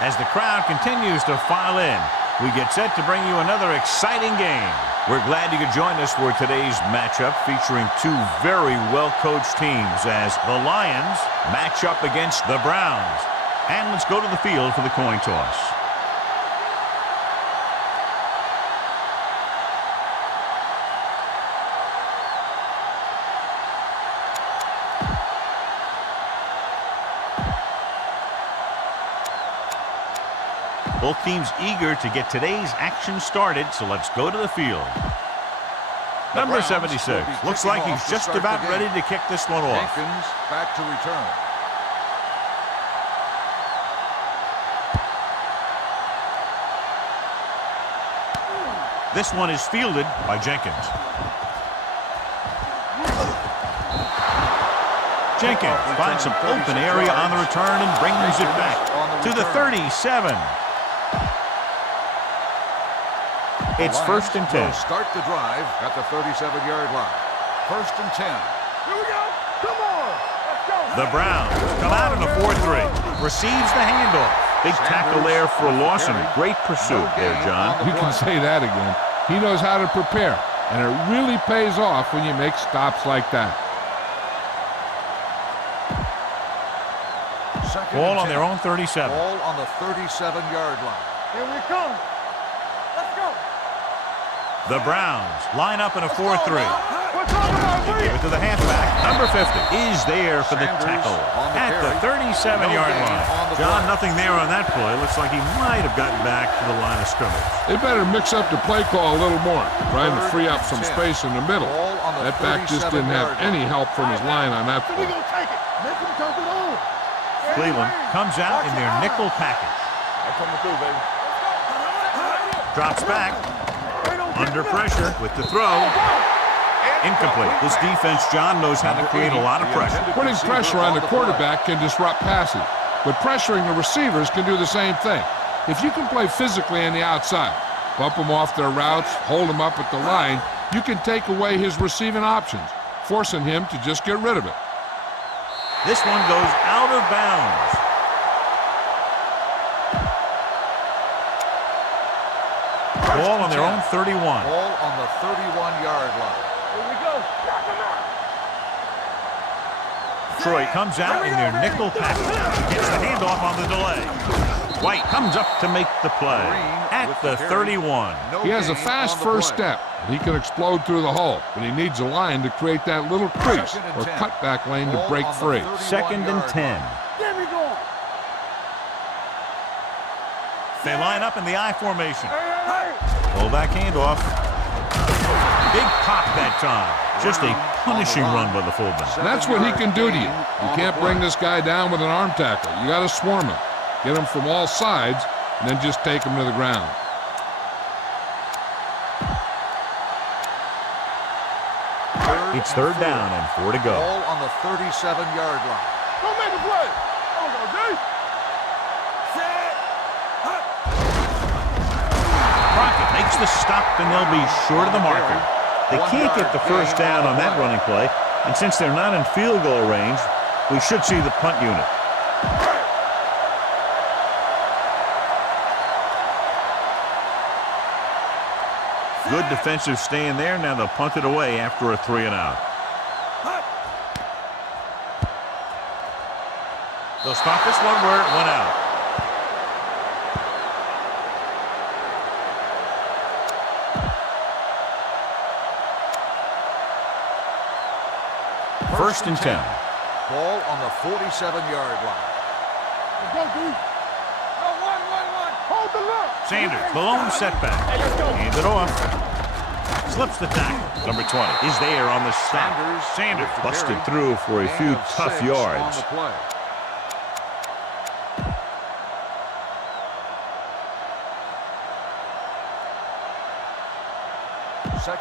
As the crowd continues to file in, we get set to bring you another exciting game. We're glad you could join us for today's matchup featuring two very well-coached teams as the Lions match up against the Browns. And let's go to the field for the coin toss. Both teams eager to get today's action started, so let's go to the field. Number 76. Looks like he's just about ready to kick this one off. Jenkins back to return. This one is fielded by Jenkins. Jenkins finds some open area on the return and brings it back to the 37. It's first and 10. Start the drive at the 37-yard line. First and 10. Here we go. Come on. Let's go. The Browns come out in a 4-3. Receives the handoff. Big tackle there for a loss and great pursuit there, John. You can say that again. He knows how to prepare, and it really pays off when you make stops like that. Ball on their own 37. Ball on the 37-yard line. Here we come. Let's go. The Browns line up in a 4-3. We're talking about Give it to the halfback. Number 50 is there for the tackle at the 37-yard line. John, nothing there on that play. Looks like he might have gotten back to the line of scrimmage. They better mix up the play call a little more, trying to free up some space in the middle. That back just didn't have any help from his line on that play. We're going to take it. Make him jump it on. Cleveland comes out in their nickel package. I'm coming through, baby. Drops back. Under pressure with the throw. Incomplete. This defense, John, knows how to create a lot of pressure. Putting pressure on the quarterback can disrupt passing, but pressuring the receivers can do the same thing. If you can play physically on the outside, bump them off their routes, hold them up at the line, you can take away his receiving options, forcing him to just get rid of it. This one goes out of bounds. Ball on their own 31. Ball on the 31-yard line. Here we go. Troy comes out in their nickel package. Gets the handoff on the delay. White comes up to make the play at the 31. He has a fast first step. He can explode through the hole, but he needs a line to create that little crease or cutback lane to break free. Second and 10. There we go. They line up in the I formation. Hey. Fullback handoff. Big pop that time. Just a punishing run by the fullback. And that's what he can do to you. You can't bring this guy down with an arm tackle. You got to swarm him. Get him from all sides, and then just take him to the ground. It's third down and 4 to go. Ball on the 37-yard line. Go make a play. Oh, no, D. Set. Crockett makes the stop, and they'll be short of the marker. They can't get the first down on that running play, and since they're not in field goal range, we should see the punt unit. Good defensive stand there. Now they'll punt it away after a 3-and-out. They'll stop this one where it went out. First and 10. Ball on the 47-yard line. Let's go, D. No, one. Hold the look. Sanders, the lone setback. Hey, let's go. Hands it off. Slips the tackle. Number 20 is there on the stop. Sanders busted through for a few tough yards. On the play.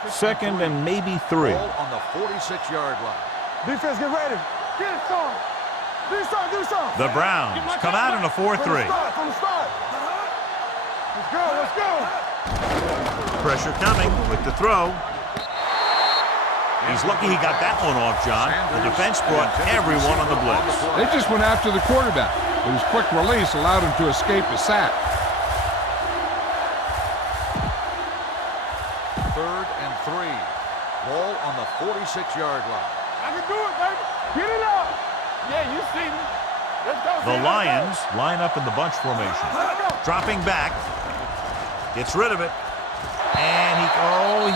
Second and maybe 3. Ball on the 46-yard line. Defense, get ready. Get it started. Do something. The Browns come out in a 4-3. From the start. Let's go. Pressure coming with the throw. He's lucky he got that one off, John. The defense brought everyone on the blitz. They just went after the quarterback. but his quick release allowed him to escape a sack. 3rd and 3. Ball on the 46-yard line. I can do it, baby. Get it up. Yeah, you see me. Let's go. The Lions line up in the bunch formation. Dropping back. Gets rid of it. And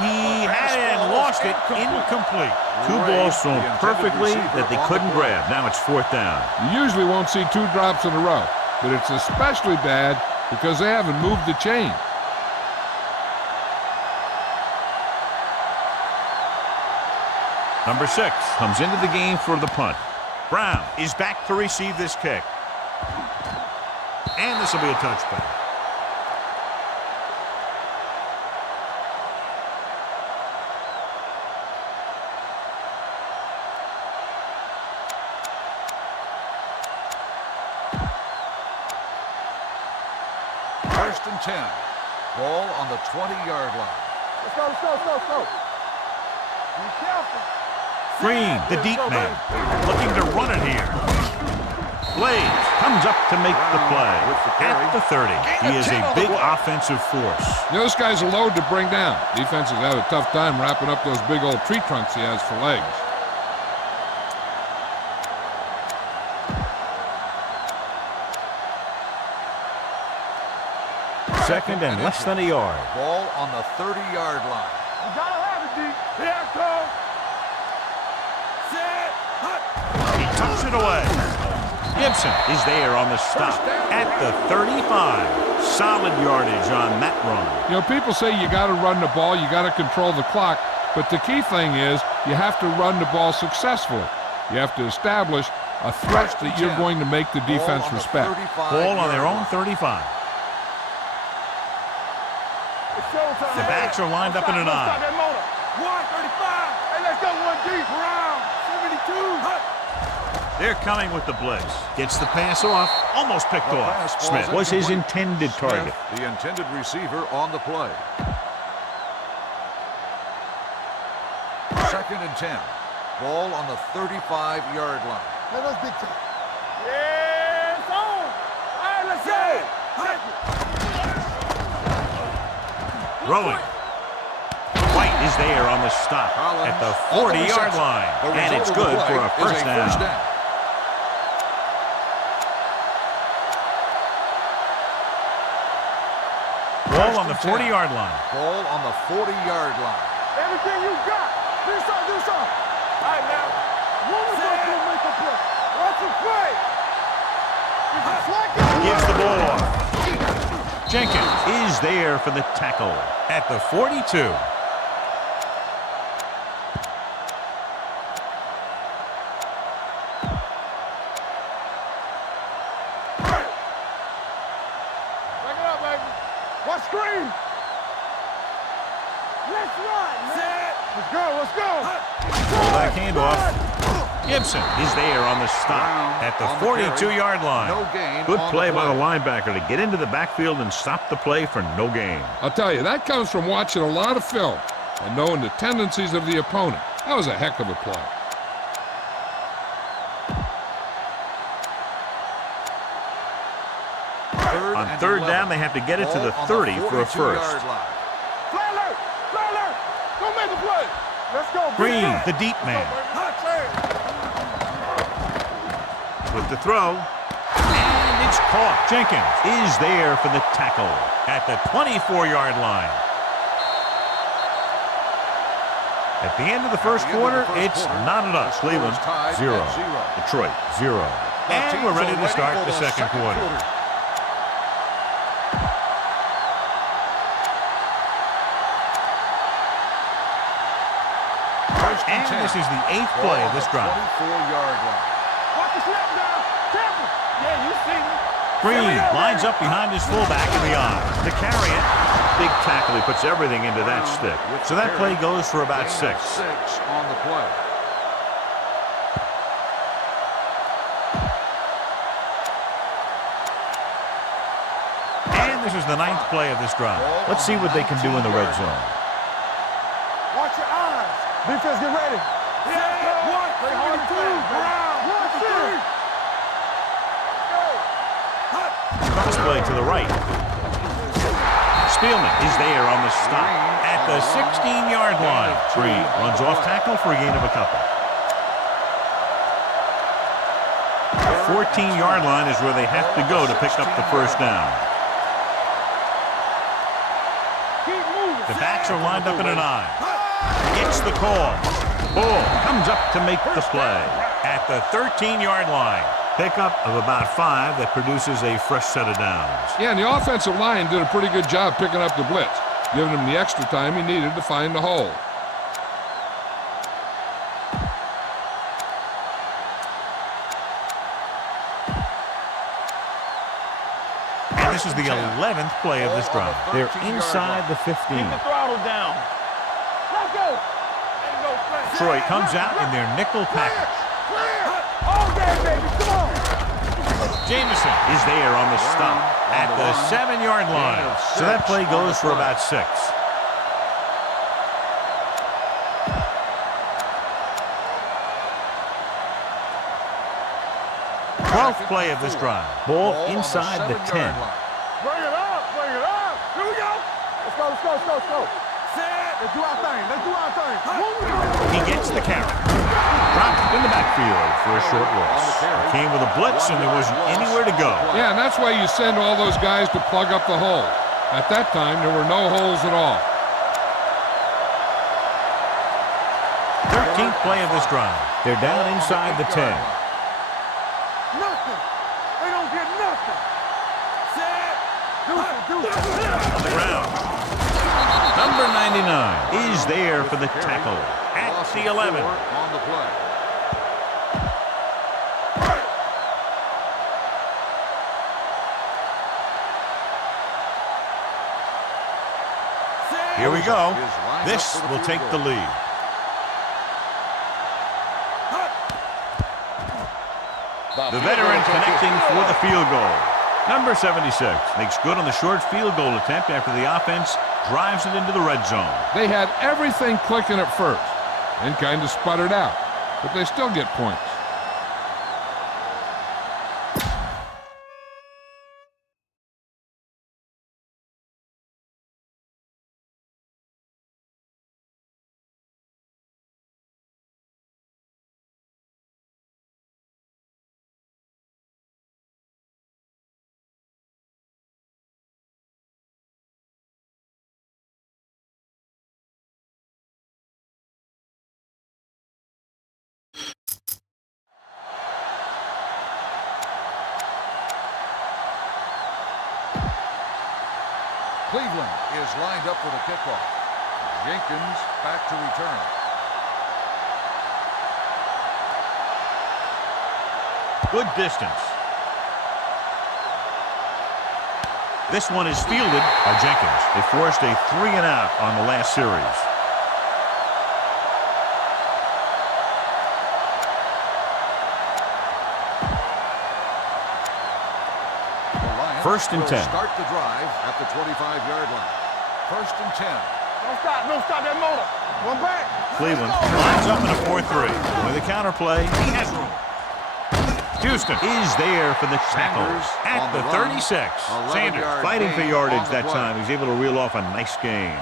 he had it and lost it. Incomplete. Two balls thrown perfectly that they couldn't grab. Now it's 4th down. You usually won't see 2 drops in a row, but it's especially bad because they haven't moved the chain. Number 6 comes into the game for the punt. Brown is back to receive this kick. And this will be a touchback. First and 10. Ball on the 20-yard line. Let's go, let's go, let's go, let's go. Be careful. Green, the deep man, looking to run it here. Blades comes up to make the play at the 30. He is a big offensive force. Those guys are load to bring down. Defenses have a tough time wrapping up those big old tree trunks he has for legs. Second and less than a yard. Ball on the 30-yard line. You gotta have it, D. Here it comes. Set. He tucks it away. Gibson is there on the stop at the 35. Solid yardage on that run. You know, people say you got to run the ball, you got to control the clock, but the key thing is you have to run the ball successfully. You have to establish a threat that you're going to make the defense respect. Ball on their own 35. The backs are lined up in an eye. 135. Hey, let's go, 1D. Brown. 72. They're coming with the blitz. Gets the pass off. Almost picked off. Smith was his intended target. Smith, the intended receiver on the play. 2nd and 10. Ball on the 35-yard line. Let us big time. Yeah, it's on. All right, let's go. Throwing. White is there on the stop at the 40-yard line. And it's good for a first down. Ball on the 40-yard line. Ball on the 40-yard line. Everything you got. Do something, do something. All right, now. One of us will make a play. Watch the play. Gives the ball off. Jenkins is there for the tackle at the 42. Back it up, baby. Watch screen. Let's run. Let's go, let's go. Fullback handoff. Gibson is there on the stop at the 42-yard line. No gain. Good play by the linebacker to get into the backfield and stop the play for no gain. I'll tell you, that comes from watching a lot of film and knowing the tendencies of the opponent. That was a heck of a play. On 3rd down, they have to get it to the 30 for a first. Fly alert. Fly alert. Go make a play. Let's go. Green, the deep man. With the throw. And it's caught. Jenkins is there for the tackle at the 24-yard line. At the end of the first quarter, it's not enough. Cleveland, 0. Detroit, 0. And we're ready to start the second quarter. And this is the 8th play of this drive. 24-yard line. Watch the snap down. Careful. Yeah, you see me. Green lines up behind his fullback in the eye. To carry it, big tackle. He puts everything into that stick. So that play goes for about 6. 6 on the play. And this is the 9th play of this drive. Let's see what they can do in the red zone. Watch your eyes. Defense, get ready. Yeah, 1, 2, Brown. 1, 2. Go. the right. Spielman is there on the stop at the 16-yard line. Green runs off tackle for a gain of a couple. The 14-yard line is where they have to go to pick up the first down. The backs are lined up in an I. Gets the call. Bull comes up to make the play at the 13-yard line. Pickup of about 5 that produces a fresh set of downs. Yeah, and the offensive line did a pretty good job picking up the blitz, giving him the extra time he needed to find the hole. And this is the 11th play of this drive. They're inside the 15. Keep the throttle down. Let's go. Detroit comes out in their nickel package. All day, baby. Come on. Jameson is there on the stop at the 7-yard line. So that play goes for about 6. 12th play of this drive. Ball inside the 10. Bring it up. Bring it up. Here we go. Let's go. Let's go. Let's go. Let's go. Let's do our thing. Let's do our thing. He gets the carry. Dropped in the backfield for a short loss. Came with a blitz, and there wasn't anywhere to go. Yeah, and that's why you send all those guys to plug up the hole. At that time, there were no holes at all. 13th play of this drive. They're down inside the 10. Nothing. They don't get nothing. On the ground. Number 99 is there for the tackle at the 11. On the play. Here we go. This will take the lead. The veteran connecting for the field goal. Number 76 makes good on the short field goal attempt after the offense drives it into the red zone. They had everything clicking at first and kind of sputtered out, but they still get points. Cleveland is lined up for the kickoff. Jenkins back to return. Good distance. This one is fielded by Jenkins. They forced a 3-and-out on the last series. First and 10. Start the drive at the 25-yard line. First and 10. Don't stop. Don't stop that motor. One back. Cleveland lines up in a 4-3. With a counterplay, he has room. Houston is there for the tackle at the 36. Sanders fighting for yardage that time. He's able to reel off a nice gain.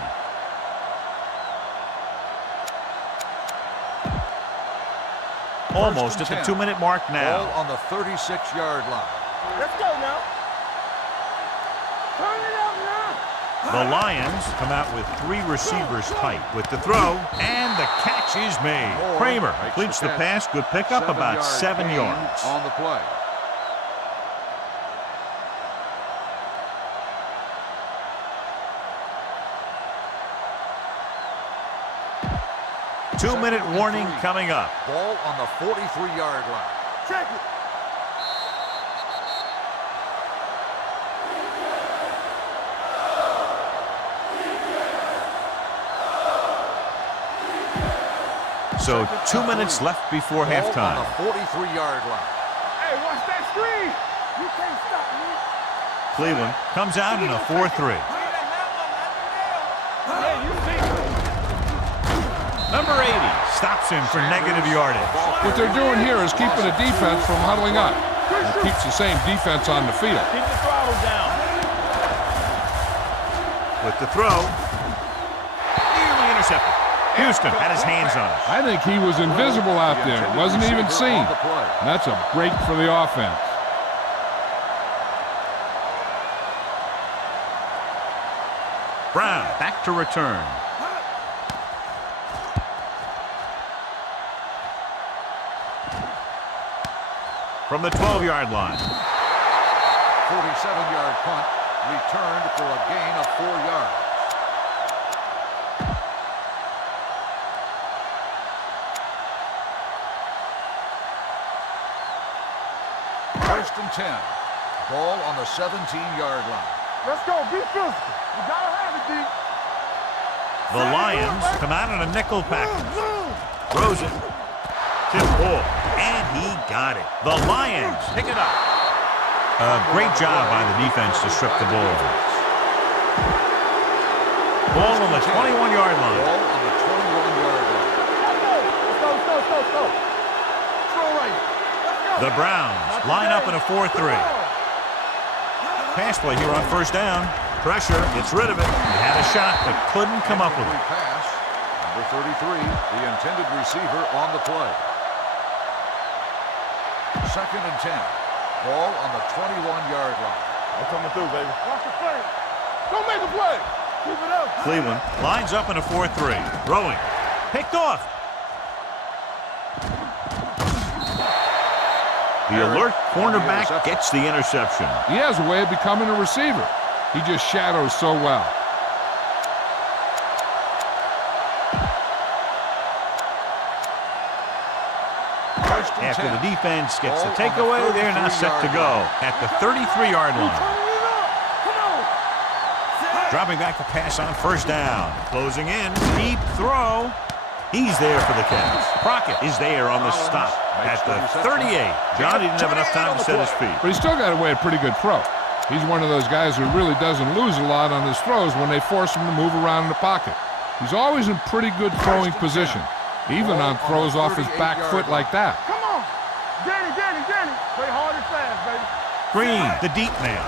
Almost at the 2-minute mark now. Ball on the 36-yard line. Let's go now. Turn it up now. The Lions come out with 3 receivers tight with the throw, and the catch is made. Kramer completes the pass. Good pickup, about 7 yards. On the play. Two-minute warning coming up. Ball on the 43-yard line. Check it. So 2 minutes left before halftime. On the 43-yard line. Hey, watch that screen. You can't stop me. Cleveland comes out in a 4-3. Yeah, you see. Number 80 stops him for negative yardage. What they're doing here is keeping the defense from huddling up. It keeps the same defense on the field. Keep the throttle down. with the throw. Nearly intercepted. Houston had his hands on it. I think he was invisible out there. Wasn't even seen. And that's a break for the offense. Brown back to return. From the 12-yard line. 47-yard punt returned for a gain of 4 yards. First and 10. Ball on the 17-yard line. Let's go. Be physical. You gotta have it, D. The Lions come out in a nickel package. Throws it. Tip ball. And he got it. The Lions pick it up. Great job by the defense to strip the ball. Ball on the 21-yard line. Ball on the 21-yard line. Let's go. Throw right. Let's go. The Browns line up in a 4-3. Pass play here on first down. Pressure, gets rid of it. He had a shot, but couldn't come up with it. Pass. Number 33, the intended receiver on the play. Second and 10. Ball on the 21-yard line. I'm coming through, baby. Watch the play. Don't make a play. Keep it up. Cleveland lines up in a 4-3. Throwing. Picked off. The alert cornerback gets the interception. He has a way of becoming a receiver. He just shadows so well. After the defense gets the takeaway, they're now set to go at the 33-yard line. Dropping back to pass on first down. Closing in. Deep throw. He's there for the catch. Crockett is there on the stop at the 38. John, he didn't have enough time to set his feet. But he still got away a pretty good throw. He's one of those guys who really doesn't lose a lot on his throws when they force him to move around in the pocket. He's always in pretty good throwing position, even on throws off his back foot like that. Come on. Danny. Play hard and fast, baby. Green, the deep man.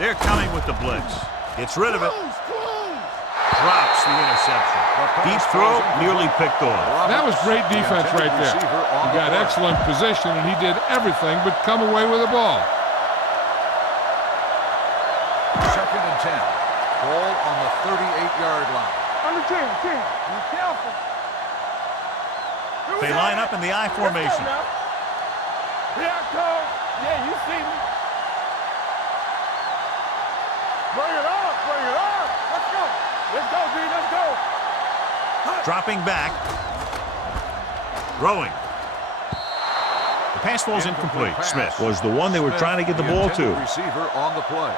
They're coming with the blitz. Gets rid of it. Drops the interception. Deep throw, nearly picked off. That was great defense right there. He got excellent position, and he did everything but come away with the ball. Second and 10. Ball on the 38-yard line. Under 10. Be careful. They line up in the I formation. Here I come. Yeah, you see me. Bring it on. Let's go, D. Let's go. Dropping back. Throwing. The pass ball's incomplete. Smith was the one they were trying to get the ball to. Receiver on the play.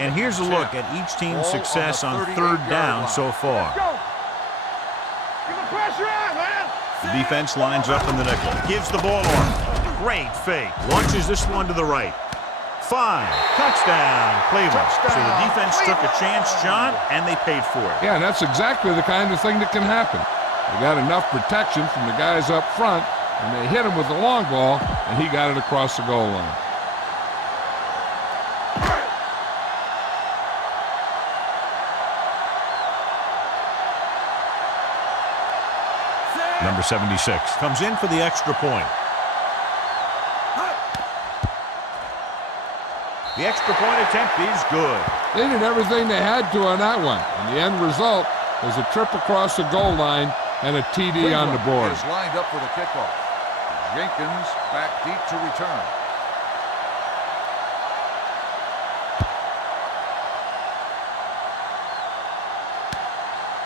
And here's a look at each team's success on third down so far. Let's go. Get the pressure on, man. The defense lines up in the nickel. Gives the ball on. Great fake. Launches this one to the right. 5. Touchdown, Cleveland. So the defense took a chance, John, and they paid for it. Yeah, and that's exactly the kind of thing that can happen. They got enough protection from the guys up front, and they hit him with the long ball, and he got it across the goal line. Number 76 comes in for the extra point. The extra point attempt is good. They did everything they had to on that one, and the end result was a trip across the goal line and a TD on the board. Is lined up for the kickoff. Jenkins back deep to return.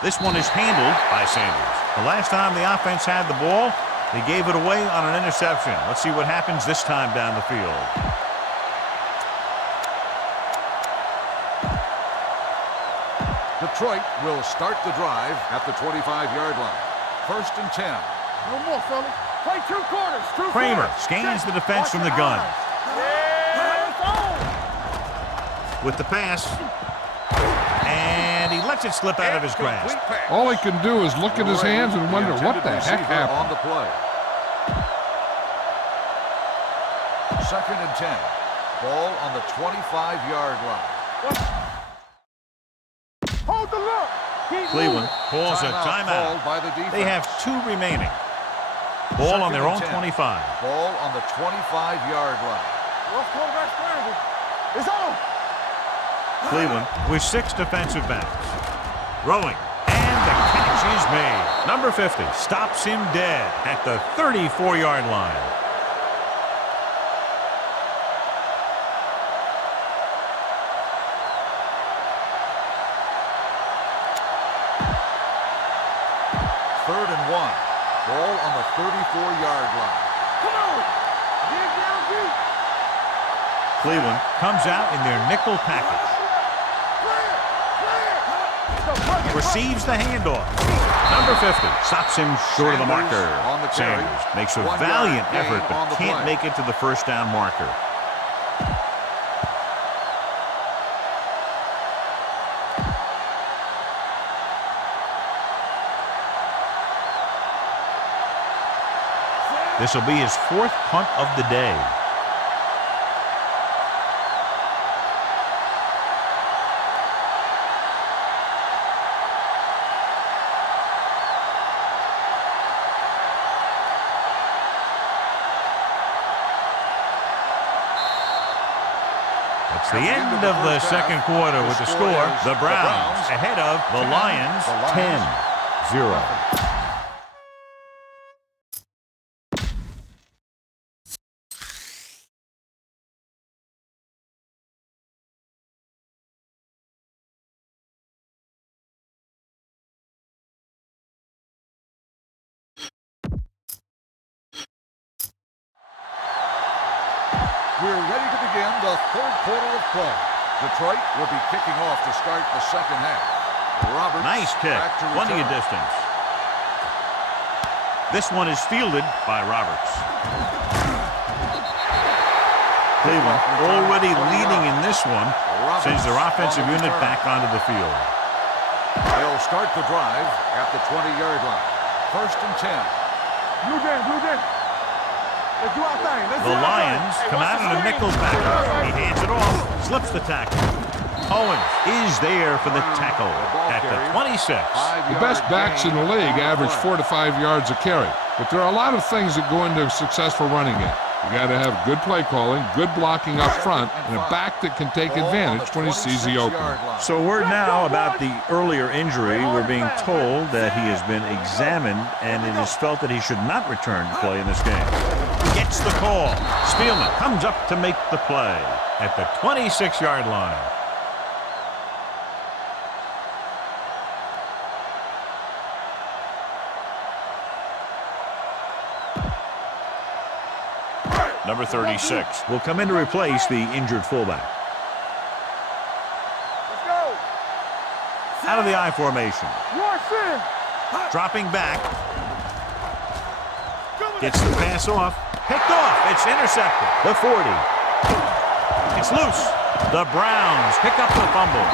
This one is handled by Sanders. The last time the offense had the ball, they gave it away on an interception. Let's see what happens this time down the field. Detroit will start the drive at the 25-yard line. First and 10. No more, fellas. Play 2 quarters. Kramer scans the defense from the gun. With the pass. And he lets it slip out of his grasp. All he can do is look at his hands and wonder what the heck happened. On the play. Second and 10. Ball on the 25-yard line. Hold the look. Cleveland calls a timeout. Called by the defense. They have 2 remaining. Ball on their own 25. Ball on the 25-yard line. What's quarterback scramble? It's on. Cleveland with 6 defensive backs. Rolling. And the catch is made. Number 50 stops him dead at the 34-yard line. Third and 1. Ball on the 34-yard line. Come on. Dig down deep. Cleveland comes out in their nickel package. Receives the handoff. Number 50 stops him short of the marker. On the carry. Sanders makes a 1 valiant yard effort gain on but the can't play. make it to the first down marker. This will be his 4th punt of the day. It's the end of the second quarter with the score. The Browns ahead of the Lions 10-0. We're ready to begin the third quarter of play. Detroit will be kicking off to start the second half. Roberts Nice kick. back to Plenty of return. distance. This one is fielded by Roberts. Cleveland already leading in this one. Sends their offensive unit back onto the field. They'll start the drive at the 20-yard line. First and 10. Blue game, blue game. Let's do our thing. Let's The do our Lions thing. Hey, come out watch in a the nickel screen. package. He hands it off, slips the tackle. Owens is there for the tackle at the 26. The best backs in the league average 4 to 5 yards a carry. But there are a lot of things that go into a successful running game. You got to have good play calling, good blocking up front, and a back that can take advantage when he sees the opening. So word now about the earlier injury. We're being told that he has been examined and it is felt that he should not return to play in this game. Gets the call. Spielman comes up to make the play at the 26-yard line. Number 36 will come in to replace the injured fullback. Let's go. Out of the I formation. Rush in. Dropping back. Gets the pass off. Picked off. It's intercepted. The 40. It's loose. The Browns pick up the fumble.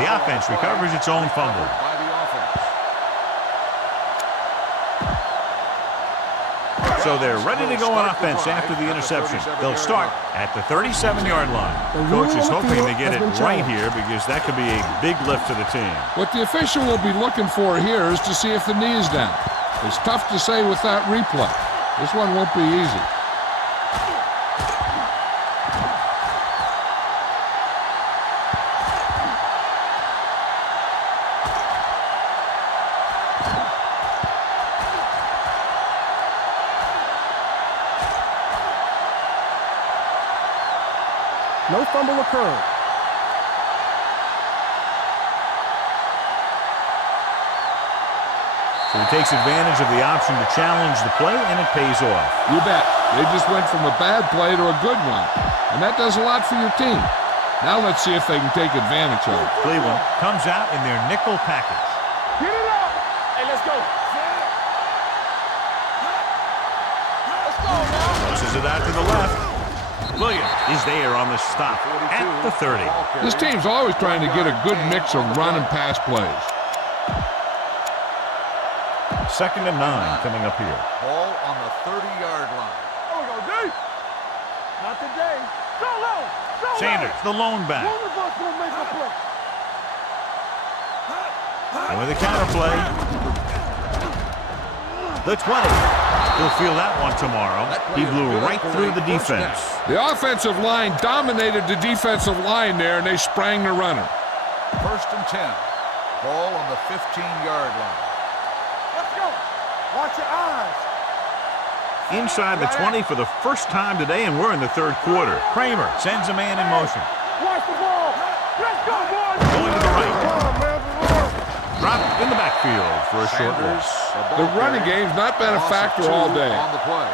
The offense recovers its own fumble. By the offense. So they're ready to go on offense after the interception. They'll start at the 37-yard line. Coach is hoping to get it right here because that could be a big lift to the team. What the official will be looking for here is to see if the knee is down. It's tough to say with that replay. This one won't be easy. No fumble occurred. So he takes advantage of the option to challenge the play, and it pays off. You bet. They just went from a bad play to a good one. And that does a lot for your team. Now let's see if they can take advantage of it. Cleveland comes out in their nickel package. Get it up. Hey, let's go. Let's go now. Pushes it out to the left. Williams is there on the stop at the 30. This team's always trying to get a good mix of run and pass plays. 2nd and 9 coming up here. Ball on the 30-yard line. Oh, we go deep. Not today. Go low. Go Sanders, the lone back. One of us will make a play. And with a counter play. The 20. He'll feel that one tomorrow. He blew right through the defense. The offensive line dominated the defensive line there, and they sprang the runner. 1st and 10. Ball on the 15-yard line. Let's go. Watch your eyes. Inside the 20 for the first time today, and we're in the 3rd quarter. Kramer sends a man in motion. Watch the ball. Let's go, boys. Going to the right. Come on, man. Dropped in the backfield for a short loss. The running game's not been a factor all day. On the play.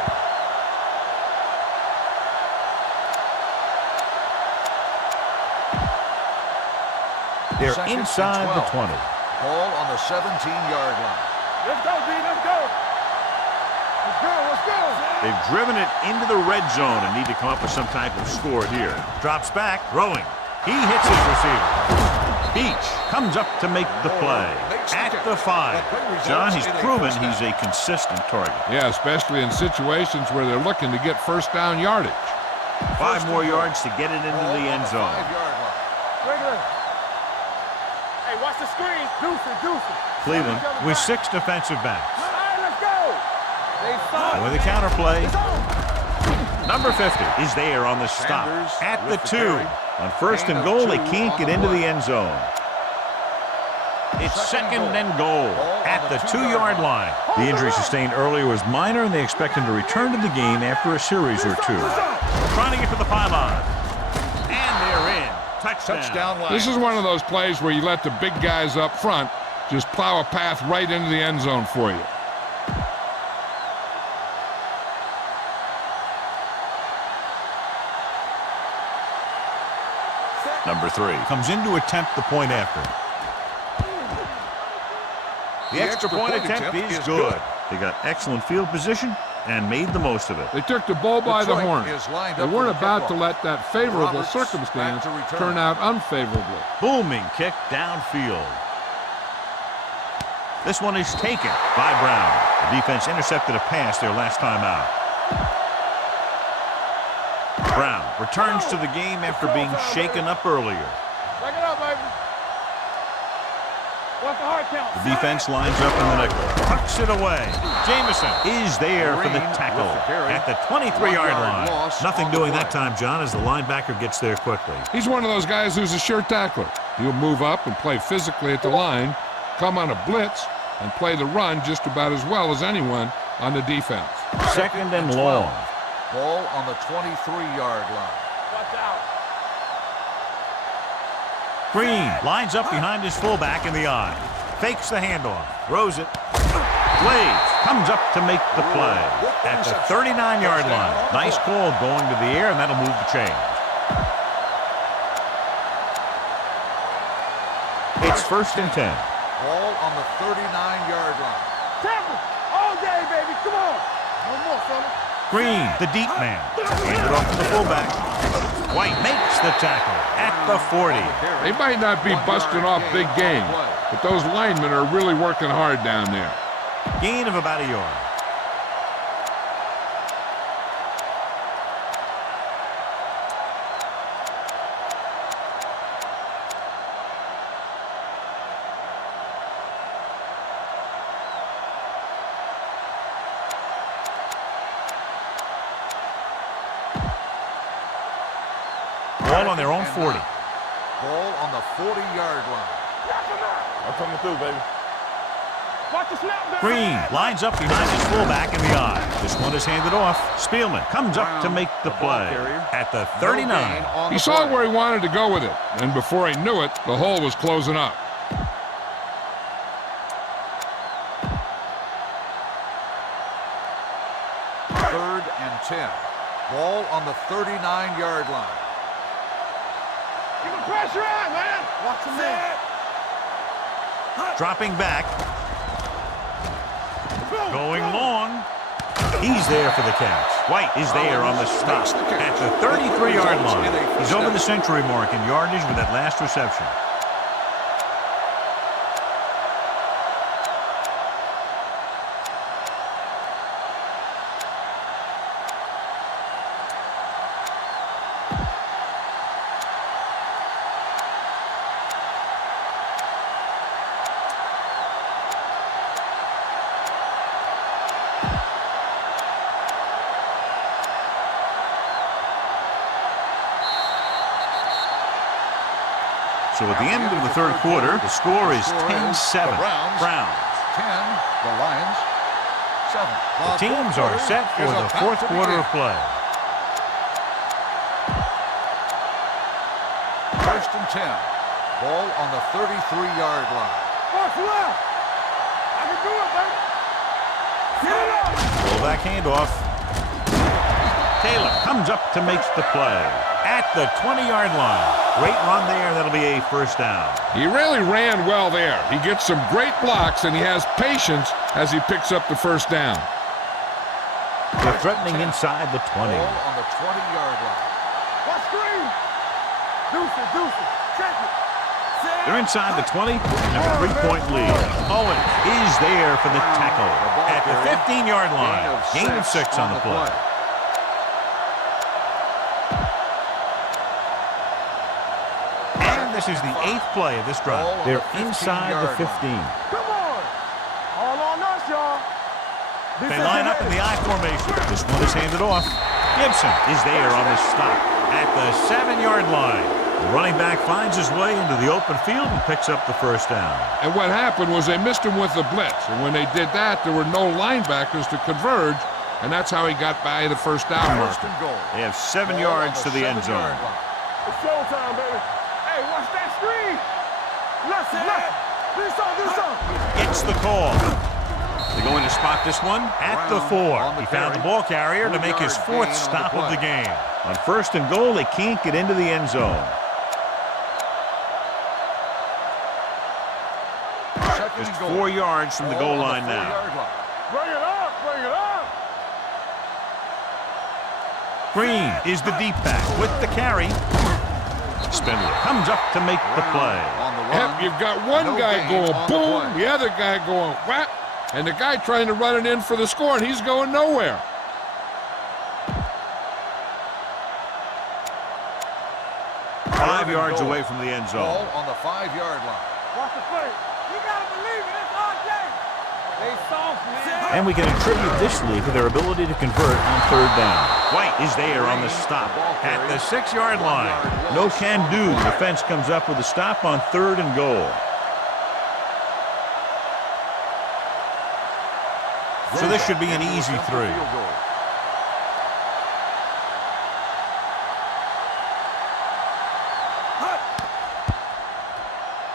They're 2nd and inside the 12. 20. Ball on the 17-yard line. Let's go, B. Let's go. Let's go. Let's go. They've driven it into the red zone and need to come up with some type of score here. Drops back, throwing. He hits his receiver. Beach comes up to make the play at the 5. John, he's proven he's a consistent target. Yeah, especially in situations where they're looking to get first down yardage. 5 more yards to get it into the end zone. 5-yard line. Regular. Hey, watch the screen. Deuce it. Cleveland with 6 defensive backs. All right, let's go. They saw And with a counter play, number 50 is there on the stop at the 2. On 1st and goal, they can't get into the end zone. It's 2nd and goal at the 2-yard line. The injury sustained earlier was minor, and they expect him to return to the game after a series or 2. Trying to get to the pylon. And they're in. Touchdown. Line. This is one of those plays where you let the big guys up front just plow a path right into the end zone for you. Number 3 comes in to attempt the point after. The extra point attempt is good. They got excellent field position and made the most of it. They took the bull by the horn. They weren't about to kickoff. let that favorable Roberts circumstance back to return. turn out unfavorably. Booming kick downfield. This one is taken by Brown. The defense intercepted a pass their last time out. Brown returns to the game after being shaken up earlier. Back it up, baby. What's the hard count? The defense lines up in the nickel. Tucks it away. Jamison is there for the tackle at the 23-yard line. Nothing doing that time, John, as the linebacker gets there quickly. He's one of those guys who's a sure tackler. He'll move up and play physically at the line, come on a blitz, and play the run just about as well as anyone on the defense. 2nd and long. Ball on the 23-yard line. Watch out. Green lines up behind his fullback in the eye. Fakes the handoff. Throws it. Blades comes up to make the play at the 39-yard line. Nice call going to the air, and that'll move the chain. It's 1st and 10. Ball on the 39-yard line. Tackle. All day, baby. Come on. No more, fella. Green, the deep man. Handed off to the fullback. White makes the tackle at the 40. They might not be busting off big game, but those linemen are really working hard down there. Gain of about a yard. Ball on their own 40. Ball on the 40-yard line. I'm coming through, baby. Watch the snap, baby. Green lines up behind his fullback in the eye. This one is handed off. Spielman comes up to make the play at the 39. He saw where he wanted to go with it, and before he knew it, the hole was closing up. Third and 10. Ball on the 39-yard line. Keep the pressure on, man. Watch him in. Dropping back. Going long. He's there for the catch. White is there on the stop at the 33-yard line. He's over the century mark in yardage with that last reception. So at the end of the third quarter, the score is 10-7. Browns. 10, the Lions 7. The teams are set for the fourth quarter of play. First and 10. Ball on the 33-yard line. Watch left. I can do it, baby. Get it up. Fullback handoff. Taylor comes up to make the play at the 20-yard line. Great run there. That'll be a first down. He really ran well there. He gets some great blocks, and he has patience as he picks up the first down. They're threatening inside the 20. Ball on the 20-yard line. Watch screen. Deuce it. Check it. They're inside the 20 and have a 3-point lead. Owens is there for the tackle at the 15-yard line. Gain of 6 on the play. And this is the 8th play of this drive. They're inside the 15. Come on. All on us, y'all. They line up in the I formation. This one is handed off. Gibson is there on the stop at the 7-yard line. The running back finds his way into the open field and picks up the first down. And what happened was they missed him with the blitz. And when they did that, there were no linebackers to converge, and that's how he got by the first down marker. They have 7 yards to the end zone. It's showtime, baby. Hey, watch that screen. Left. Do something. Gets the call. They're going to spot this one at the 4. He found the ball carrier to make his 4th stop of the game. On first and goal, they can't get into the end zone. Just 4 yards from the goal line now. Bring it up. Green is the deep back with the carry. Spindler comes up to make the play. Yep, you've got one guy going boom, the other guy going whap, and the guy trying to run it in for the score, and he's going nowhere. 5 yards away from the end zone. Ball on the 5-yard line. Watch the play. You gotta believe it. It's our game. They soft, man. And we can attribute this lead to their ability to convert on third down. White is there on the stop at the 6-yard line. No can do. The defense comes up with a stop on third and goal. So this should be an easy 3.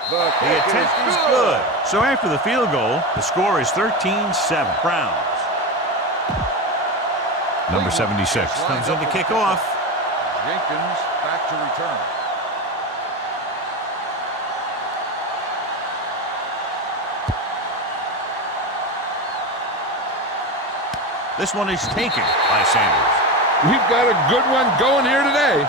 The attempt is good. So after the field goal, the score is 13-7. Browns. Number 76 comes in to kick off. Jenkins back to return. This one is taken by Sanders. We've got a good one going here today.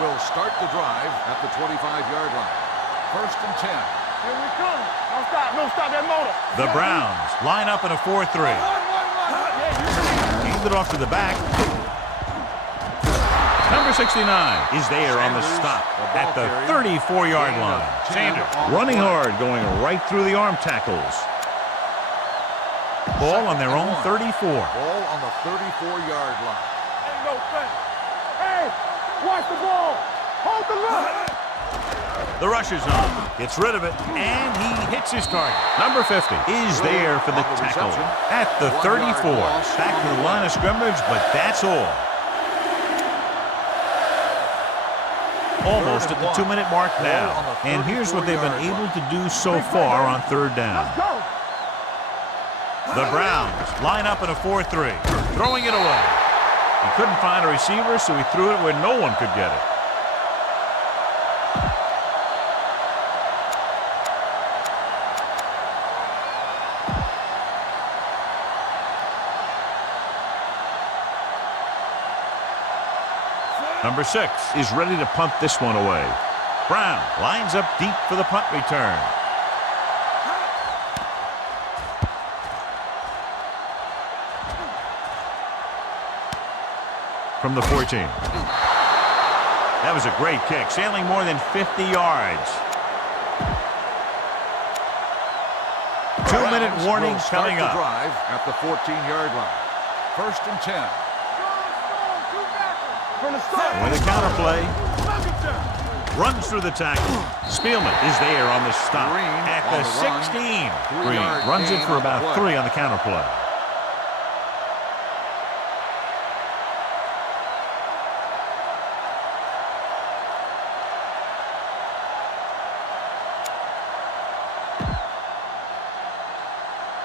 Will start the drive at the 25-yard line. First and 10. Here we come. Don't stop that motor. The Browns line up in a 4-3. Hand it off to the back. Number 69 is there on the stop at the 34-yard line. Sanders running hard, going right through the arm tackles. Ball on their own 34. Ball on the 34-yard line. Ain't no thing. Hey! Watch the ball. Hold the line. The rush is on. Gets rid of it, and he hits his target. Number 50 is there for the tackle at the 34. Back to the line of scrimmage, but that's all. Almost at the 2-minute mark now. And here's what they've been able to do so far on third down. The Browns line up in a 4-3. Throwing it away. He couldn't find a receiver, so he threw it where no one could get it. Number 6 is ready to punt this one away. Brown lines up deep for the punt return. From the 14. That was a great kick, sailing more than 50 yards. 2-minute warning coming up. Drive at the 14-yard line. First and 10. From the start. With a counter play. Runs through the tackle. Spielman is there on the stop Green at on the the run. 16. 3 Green yard runs it gain for on the about play. 3 on the counter play.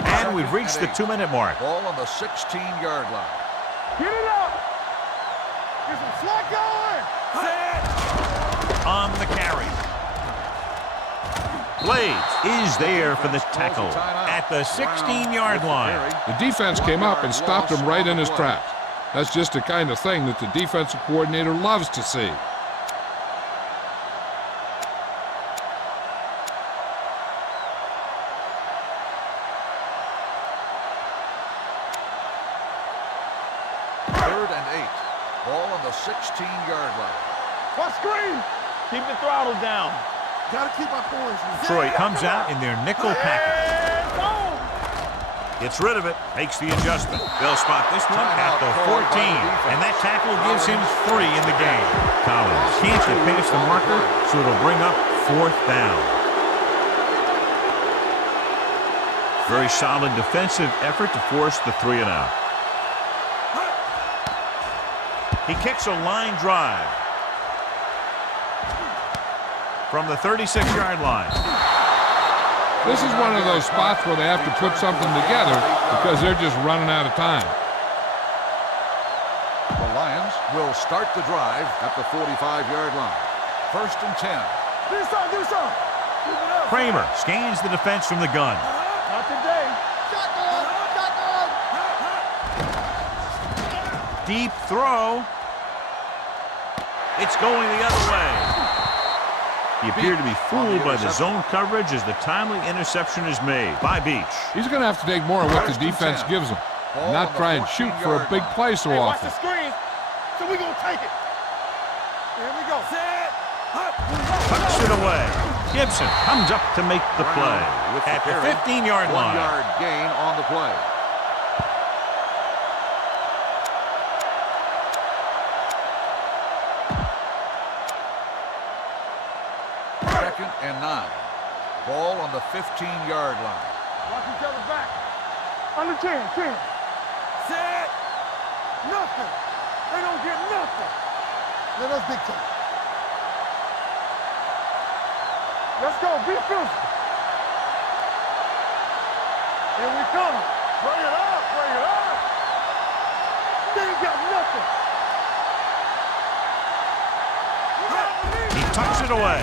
And we've reached the 2-minute mark. Ball on the 16-yard line. Get it up. Get some slack going. On the carry. Blades is there for the tackle at the 16-yard line. The defense came up and stopped him right in his tracks. That's just the kind of thing that the defensive coordinator loves to see. Third and 8. Ball on the 16-yard line. What screen? Keep the throttle down. Gotta keep my poise. Detroit comes out in their nickel package. Gets rid of it, makes the adjustment. They'll spot this one at the 14, and that tackle gives him 3 in the game. Collins can't get past the marker, so it'll bring up 4th down. Very solid defensive effort to force the 3 and out. He kicks a line drive from the 36-yard line. This is one of those spots where they have to put something together because they're just running out of time. The Lions will start the drive at the 45-yard line. First and 10. Do something, do something. Keep it up. Kramer scans the defense from the gun. Not today. Shotgun, shotgun. Deep throw. It's going the other way. He appeared to be fooled by the zone coverage as the timely interception is made by Beach. He's going to have to take more of what the defense gives him, and not try and shoot for a big play so Hey, watch often. the screen. So we gonna take it. Here we go. Set. Tucks it away. Gibson comes up to make the play with at the carry. 15-yard 1 line. yard gain on the play. Second and 9. Ball on the 15-yard line. Watch each other back. Under 10. Set. Nothing. They don't get nothing. Let us big time. Let's go. Be physical. Here we come. Bring it up. Bring it up. They ain't got nothing. He tucks it away.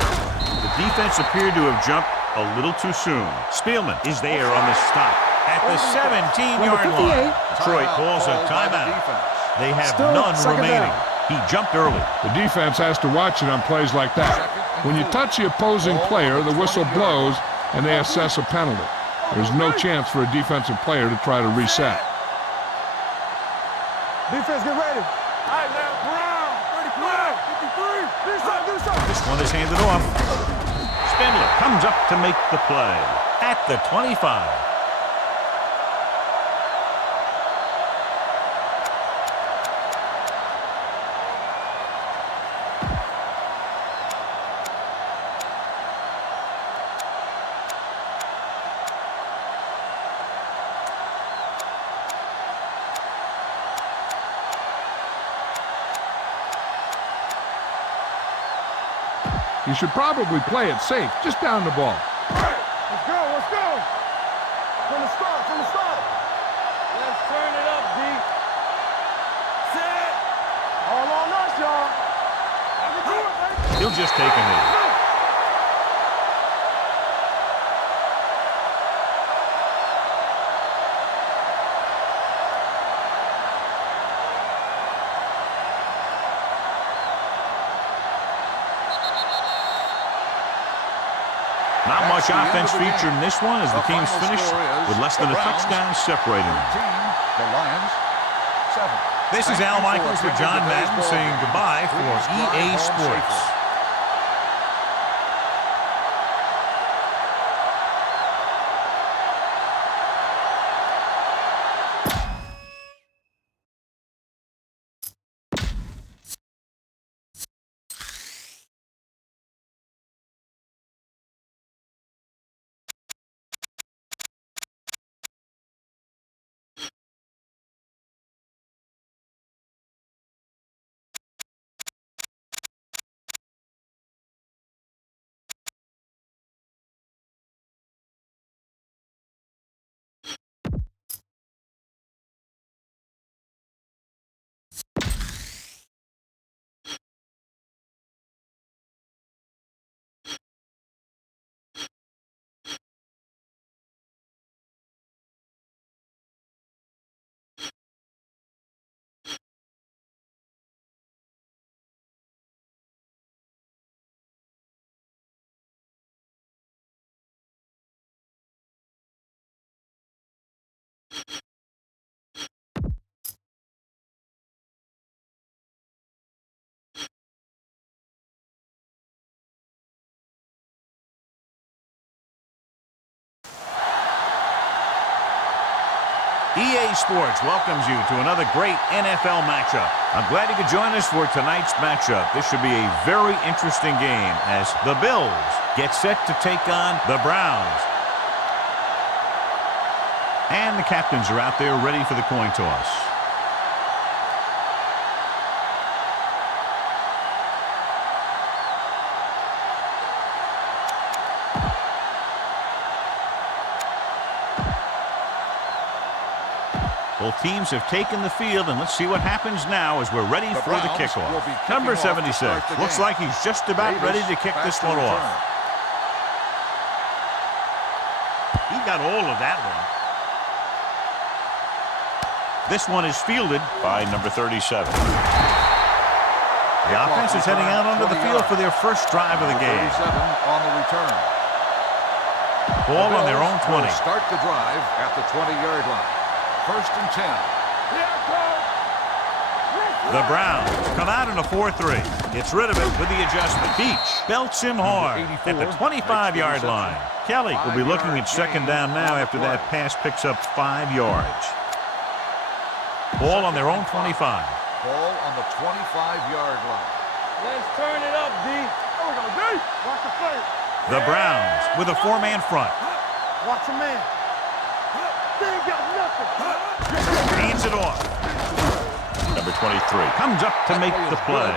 The defense appeared to have jumped a little too soon. Spielman is there on the stop at the 17-yard line. Detroit calls a timeout. They have none remaining. He jumped early. The defense has to watch it on plays like that. When you touch the opposing player, the whistle blows, and they assess a penalty. There's no chance for a defensive player to try to reset. Defense, get ready. All right, now, Brown, 35, 53. Do something. This one is handed off. Spindler comes up to make the play at the 25. You should probably play it safe, just down the ball. Let's go, let's go. From the start. Let's turn it up, D. Set. All on us, y'all. Let me do it, baby. He'll just take a knee. Not much offense featured in this one as the teams finish with less than a touchdown separating them. The Lions, 7. This is Al Michaels with John Madden saying goodbye for EA Sports. EA Sports welcomes you to another great NFL matchup. I'm glad you could join us for tonight's matchup. This should be a very interesting game as the Bills get set to take on the Browns. And the captains are out there ready for the coin toss. Both teams have taken the field, and let's see what happens now as we're ready for the kickoff. Number 76 looks like he's just about ready to kick this one off. He got all of that one. This one is fielded by number 37. The offense is heading out onto the field for their first drive of the game. On the return. Ball on their own 20. Start the drive at the 20-yard line. First and 10. The Browns come out in a 4-3. Gets rid of it with the adjustment. Beach belts him hard at the 25-yard line. Kelly will be looking at second down now after that pass picks up 5 yards. Ball on their own 25. Ball on the 25-yard line. Let's turn it up, D. Oh, we go, D. Watch the play. The Browns with a 4-man front. Watch a man. They ain't got nothing. Hands it off. Number 23 comes up to make the play.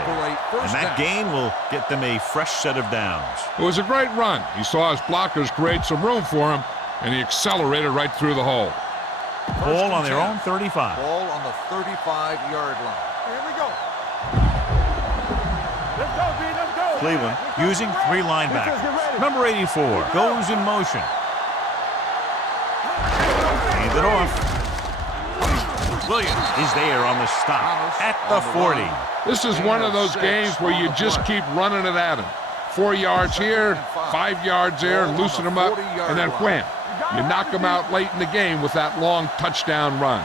And that gain will get them a fresh set of downs. It was a great run. He saw his blockers create some room for him, and he accelerated right through the hole. Ball on their own 35. Ball on the 35-yard line. Here we go. Let's go, B. Let's go. Cleveland using 3 linebackers. Number 84 goes in motion. Hand it off. Williams is there on the stop at the 40. This is one of those games where you just keep running it at him. 4 yards here, 5 yards there, loosen him up, and then wham. You knock him out late in the game with that long touchdown run.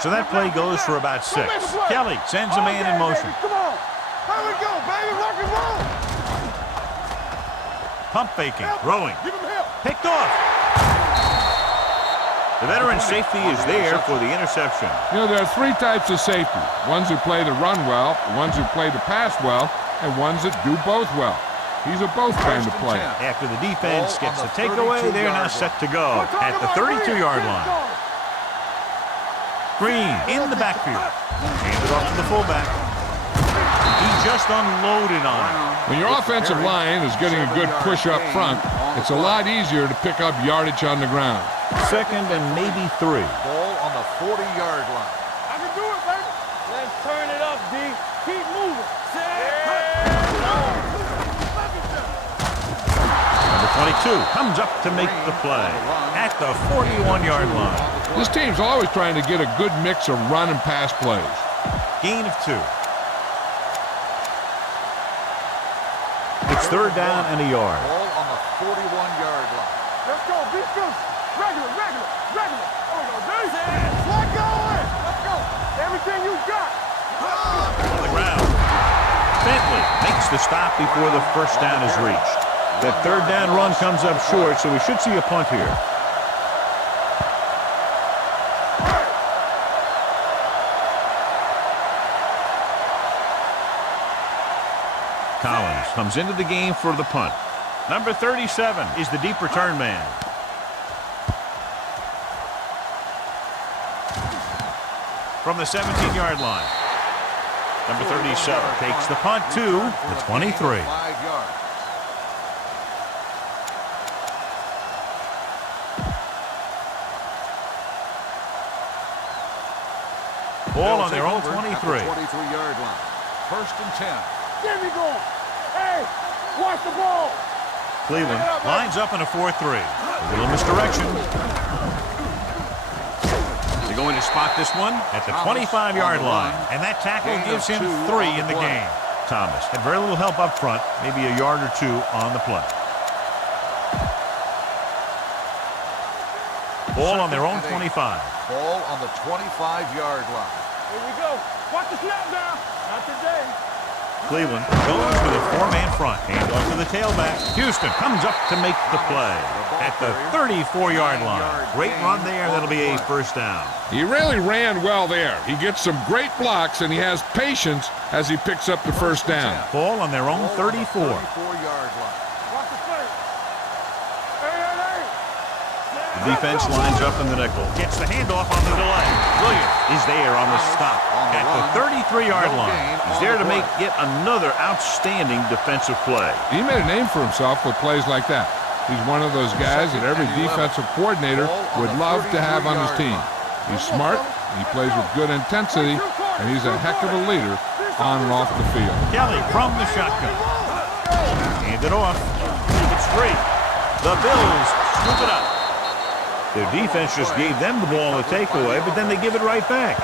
So that play goes for about 6. Kelly sends a man in motion. Come on. Here we go, baby. Rock and roll. Pump faking, throwing. Give him help. Picked off. The veteran safety is there for the interception. You know, there are 3 types of safety. Ones who play to run well, ones who play to pass well, and ones that do both well. He's a both kind of player. After the defense gets the takeaway, they're now set to go at the 32-yard line. Green in the backfield. Handed off to the fullback. He just unloaded on him. When your offensive line is getting a good push up front, it's a lot easier to pick up yardage on the ground. Second and maybe 3. Ball on the 40-yard line. I can do it, baby. Let's turn it up, D. Keep moving. Number 22 comes up to make the play at the 41-yard line. This team's always trying to get a good mix of run and pass plays. Gain of 2. It's third down and a yard. Ball on the 41-yard line. Let's go. Be good. Regular. There we go, D. Let go. Let's go. Everything you got. On the ground. Bentley makes the stop before the first down is reached. That third down run comes up short, so we should see a punt here. Collins comes into the game for the punt. Number 37 is the deep return man. From the 17-yard line. Number 37 takes the punt to the 23. 5 yards. Ball on their own 23. 23-yard line. First and 10. There we go. Hey, watch the ball. Cleveland lines up in a 4-3. A little misdirection. They're going to spot this one at the 25-yard line. And that tackle gives him 3 in the game. Thomas had very little help up front, maybe a yard or 2 on the play. Ball on their own 25. Ball on the 25-yard line. Here we go. Watch the snap now. Not today. Cleveland goes with a four-man front. Handoff to the tailback. Houston comes up to make the play at the 34-yard line. Great run there. That'll be a first down. He really ran well there. He gets some great blocks, and he has patience as he picks up the first down. Ball on their own 34. 34-yard line. Watch the play. The defense lines up in the nickel. Gets the handoff on the delay. Williams is there on the stop at the 33-yard line. He's there to make yet another outstanding defensive play. He made a name for himself with plays like that. He's one of those guys that every defensive coordinator would love to have on his team. He's smart, he plays with good intensity, and he's a heck of a leader on and off the field. Kelly from the shotgun. Hand it off. It's free. The Bills scoop it up. Their defense just gave them the ball on the takeaway, but then they give it right back.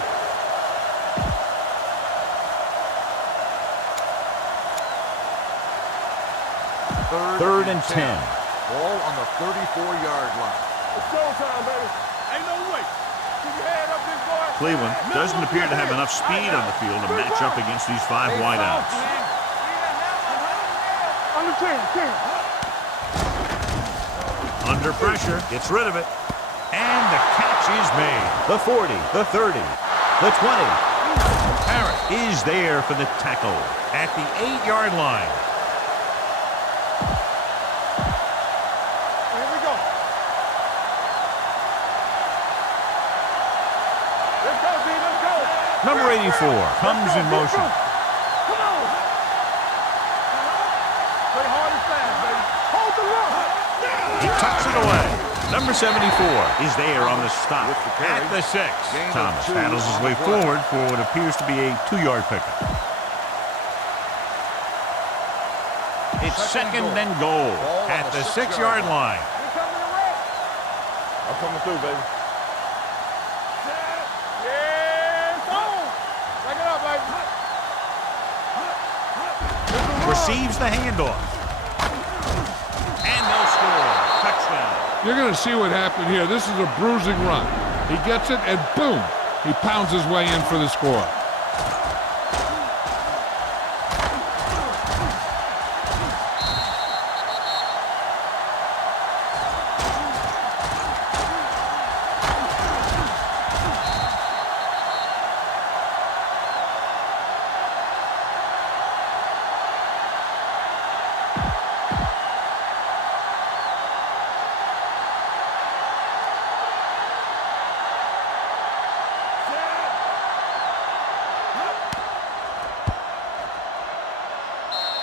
Third and 10. Ball on the 34-yard line. It's showtime, baby. Ain't no way. Keep your head up, big boy. Cleveland doesn't appear to have enough speed on the field to match up against these five wideouts. Under 10. Under pressure, gets rid of it. And the catch is made. The 40, the 30, the 20. Harris is there for the tackle at the 8-yard line. Here we go. Let's go, D. Let's go. Number 84 comes in motion. Come on. Play hard and fast, baby. Hold the run. He tucks it away. Number 74 is there on the stop at the 6. Thomas paddles his way forward for what appears to be a 2-yard pickup. It's second and goal at the 6-yard line. Here coming the red. I'm coming through, baby. Yeah, it's on. Back it up, baby. Receives the handoff. And they'll score. Touchdown. You're going to see what happened here. This is a bruising run. He gets it, and boom, he pounds his way in for the score.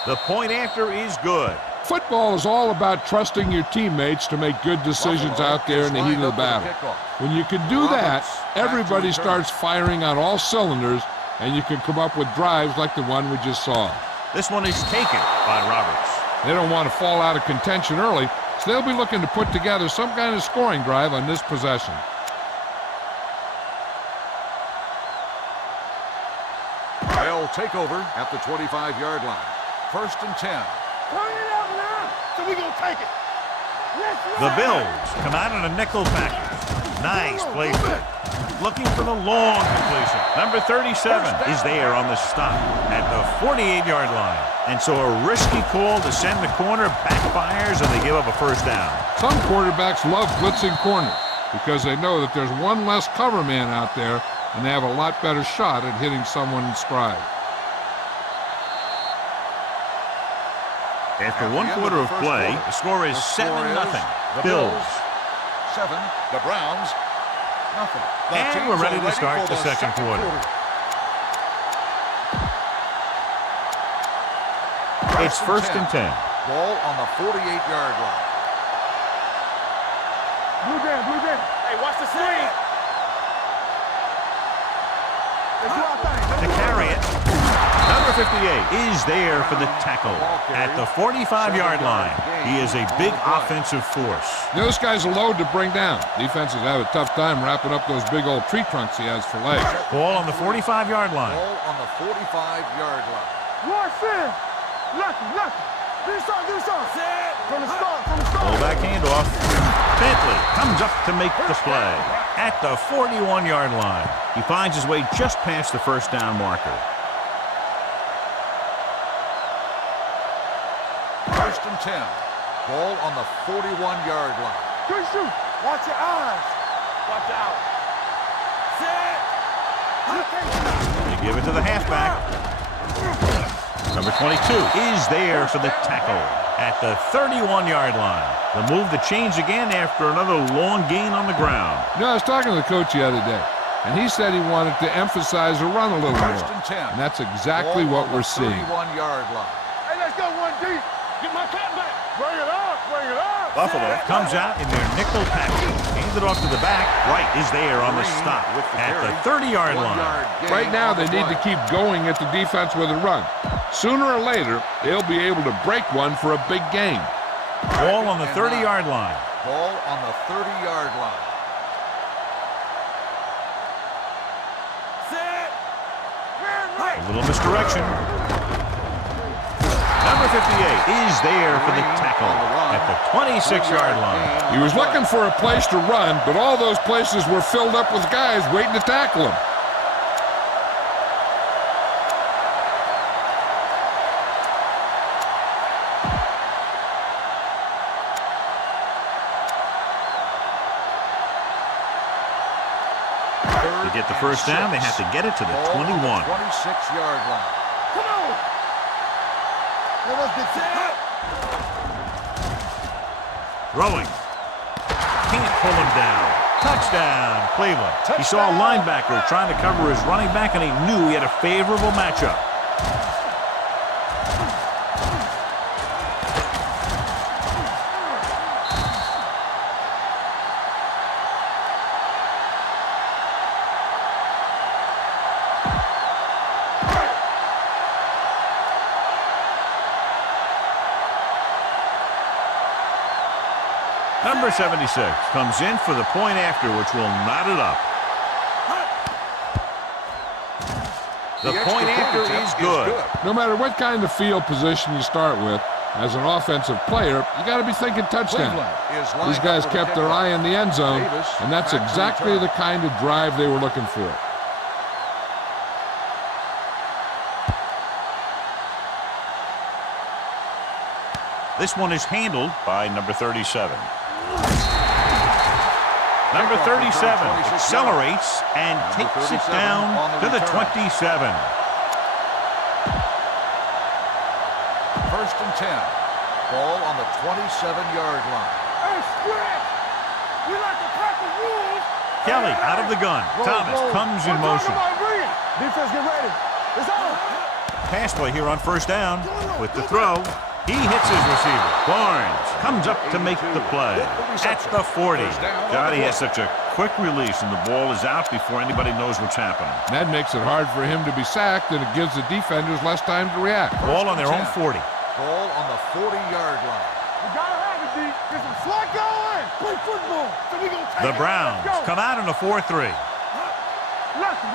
The point after is good. Football is all about trusting your teammates to make good decisions out there in the heat of the battle. When you can do that, everybody starts firing on all cylinders, and you can come up with drives like the one we just saw. This one is taken by Roberts. They don't want to fall out of contention early, so they'll be looking to put together some kind of scoring drive on this possession. They'll take over at the 25-yard line. First and 10. Turn it up now. So we gonna take it. The Bills come out in a nickel package. Nice play. Looking for the long completion. Number 37 is there on the stop at the 48-yard line. And so a risky call to send the corner backfires, and they give up a first down. Some quarterbacks love blitzing corners because they know that there's one less cover man out there, and they have a lot better shot at hitting someone in stride. After one quarter of play, the score is 7-0. Bills. 7. The Browns. Nothing. And we're ready to start the second quarter. It's first and 10. Ball on the 48-yard line. Blue jam. Hey, watch the screen. Let's do our thing. To carry it, number 58 is there for the tackle at the 45-yard line. He is a big offensive force. This guy's a load to bring down. Defenses have a tough time wrapping up those big old tree trunks he has for legs. Ball on the 45-yard line. Ball on the 45-yard line. Watch this. Lucky. Do something. From the start. Fullback handoff. Bentley comes up to make the play at the 41-yard line. He finds his way just past the first down marker. and 10. Ball on the 41-yard line. Good shoot. Watch your eyes. Watch out. Set. They give it to the halfback. Number 22 is there for the tackle at the 31-yard line. The move to change again after another long gain on the ground. You know, I was talking to the coach the other day, and he said he wanted to emphasize the run a little more. First and 10. And that's exactly what we're seeing. 31-yard line. Hey, let's go 1D. Get my cat back. Bring it up. Bring it up. Buffalo comes out in their nickel package. Hands it off to the back. Wright is there on the stop at the 30-yard line. Right now, they need to keep going at the defense with a run. Sooner or later, they'll be able to break one for a big game. Ball on the 30-yard line. Ball on the 30-yard line. Set. A little misdirection. Number 58 is there for the tackle at the 26-yard line. He was looking for a place to run, but all those places were filled up with guys waiting to tackle him. To get the first down, they have to get it to the 21. 26-yard line. Come on. Let's get set. Throwing. Can't pull him down. Touchdown, Cleveland. He saw a linebacker trying to cover his running back, and he knew he had a favorable matchup. Number 76 comes in for the point after, which will knot it up. The point after is good. No matter what kind of field position you start with, as an offensive player, you got to be thinking touchdown. These guys kept their eye on the end zone, and that's exactly the kind of drive they were looking for. This one is handled by number 37. Number 37 accelerates and takes it down to the 27. First and 10. Ball on the 27-yard line. Hey, stretch. We like to crack the rules. Kelly out of the gun. Thomas comes in motion. Defense, get ready. It's on. Pass play here on first down with the throw. He hits his receiver. Barnes comes up to make the play at the 40. God, he has such a quick release, and the ball is out before anybody knows what's happening. That makes it hard for him to be sacked, and it gives the defenders less time to react. Ball on their own 40. Ball on the 40-yard line. We gotta have it, D. Get some slack going. Play football. So we gonna take The Browns come out in a 4-3. Listen.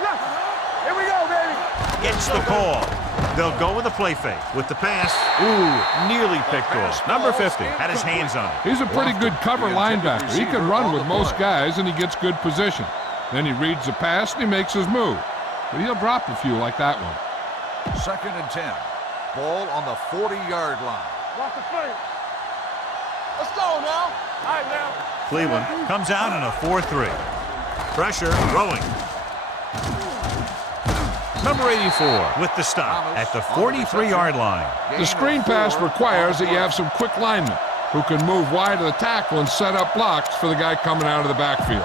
Here we go, baby. Gets the call. They'll go with a play fake. With the pass, ooh, nearly picked off. Number 50 had his hands on it. He's a pretty good cover linebacker. He can run with most guys, and he gets good position. Then he reads the pass, and he makes his move. But he'll drop a few like that one. Second and 10. Ball on the 40-yard line. Watch the play. Let's go now. All right, now. Cleveland comes out in a 4-3. Pressure, throwing. Number 84 with the stop at the 43-yard line. The screen pass requires that you have some quick linemen who can move wide of the tackle and set up blocks for the guy coming out of the backfield.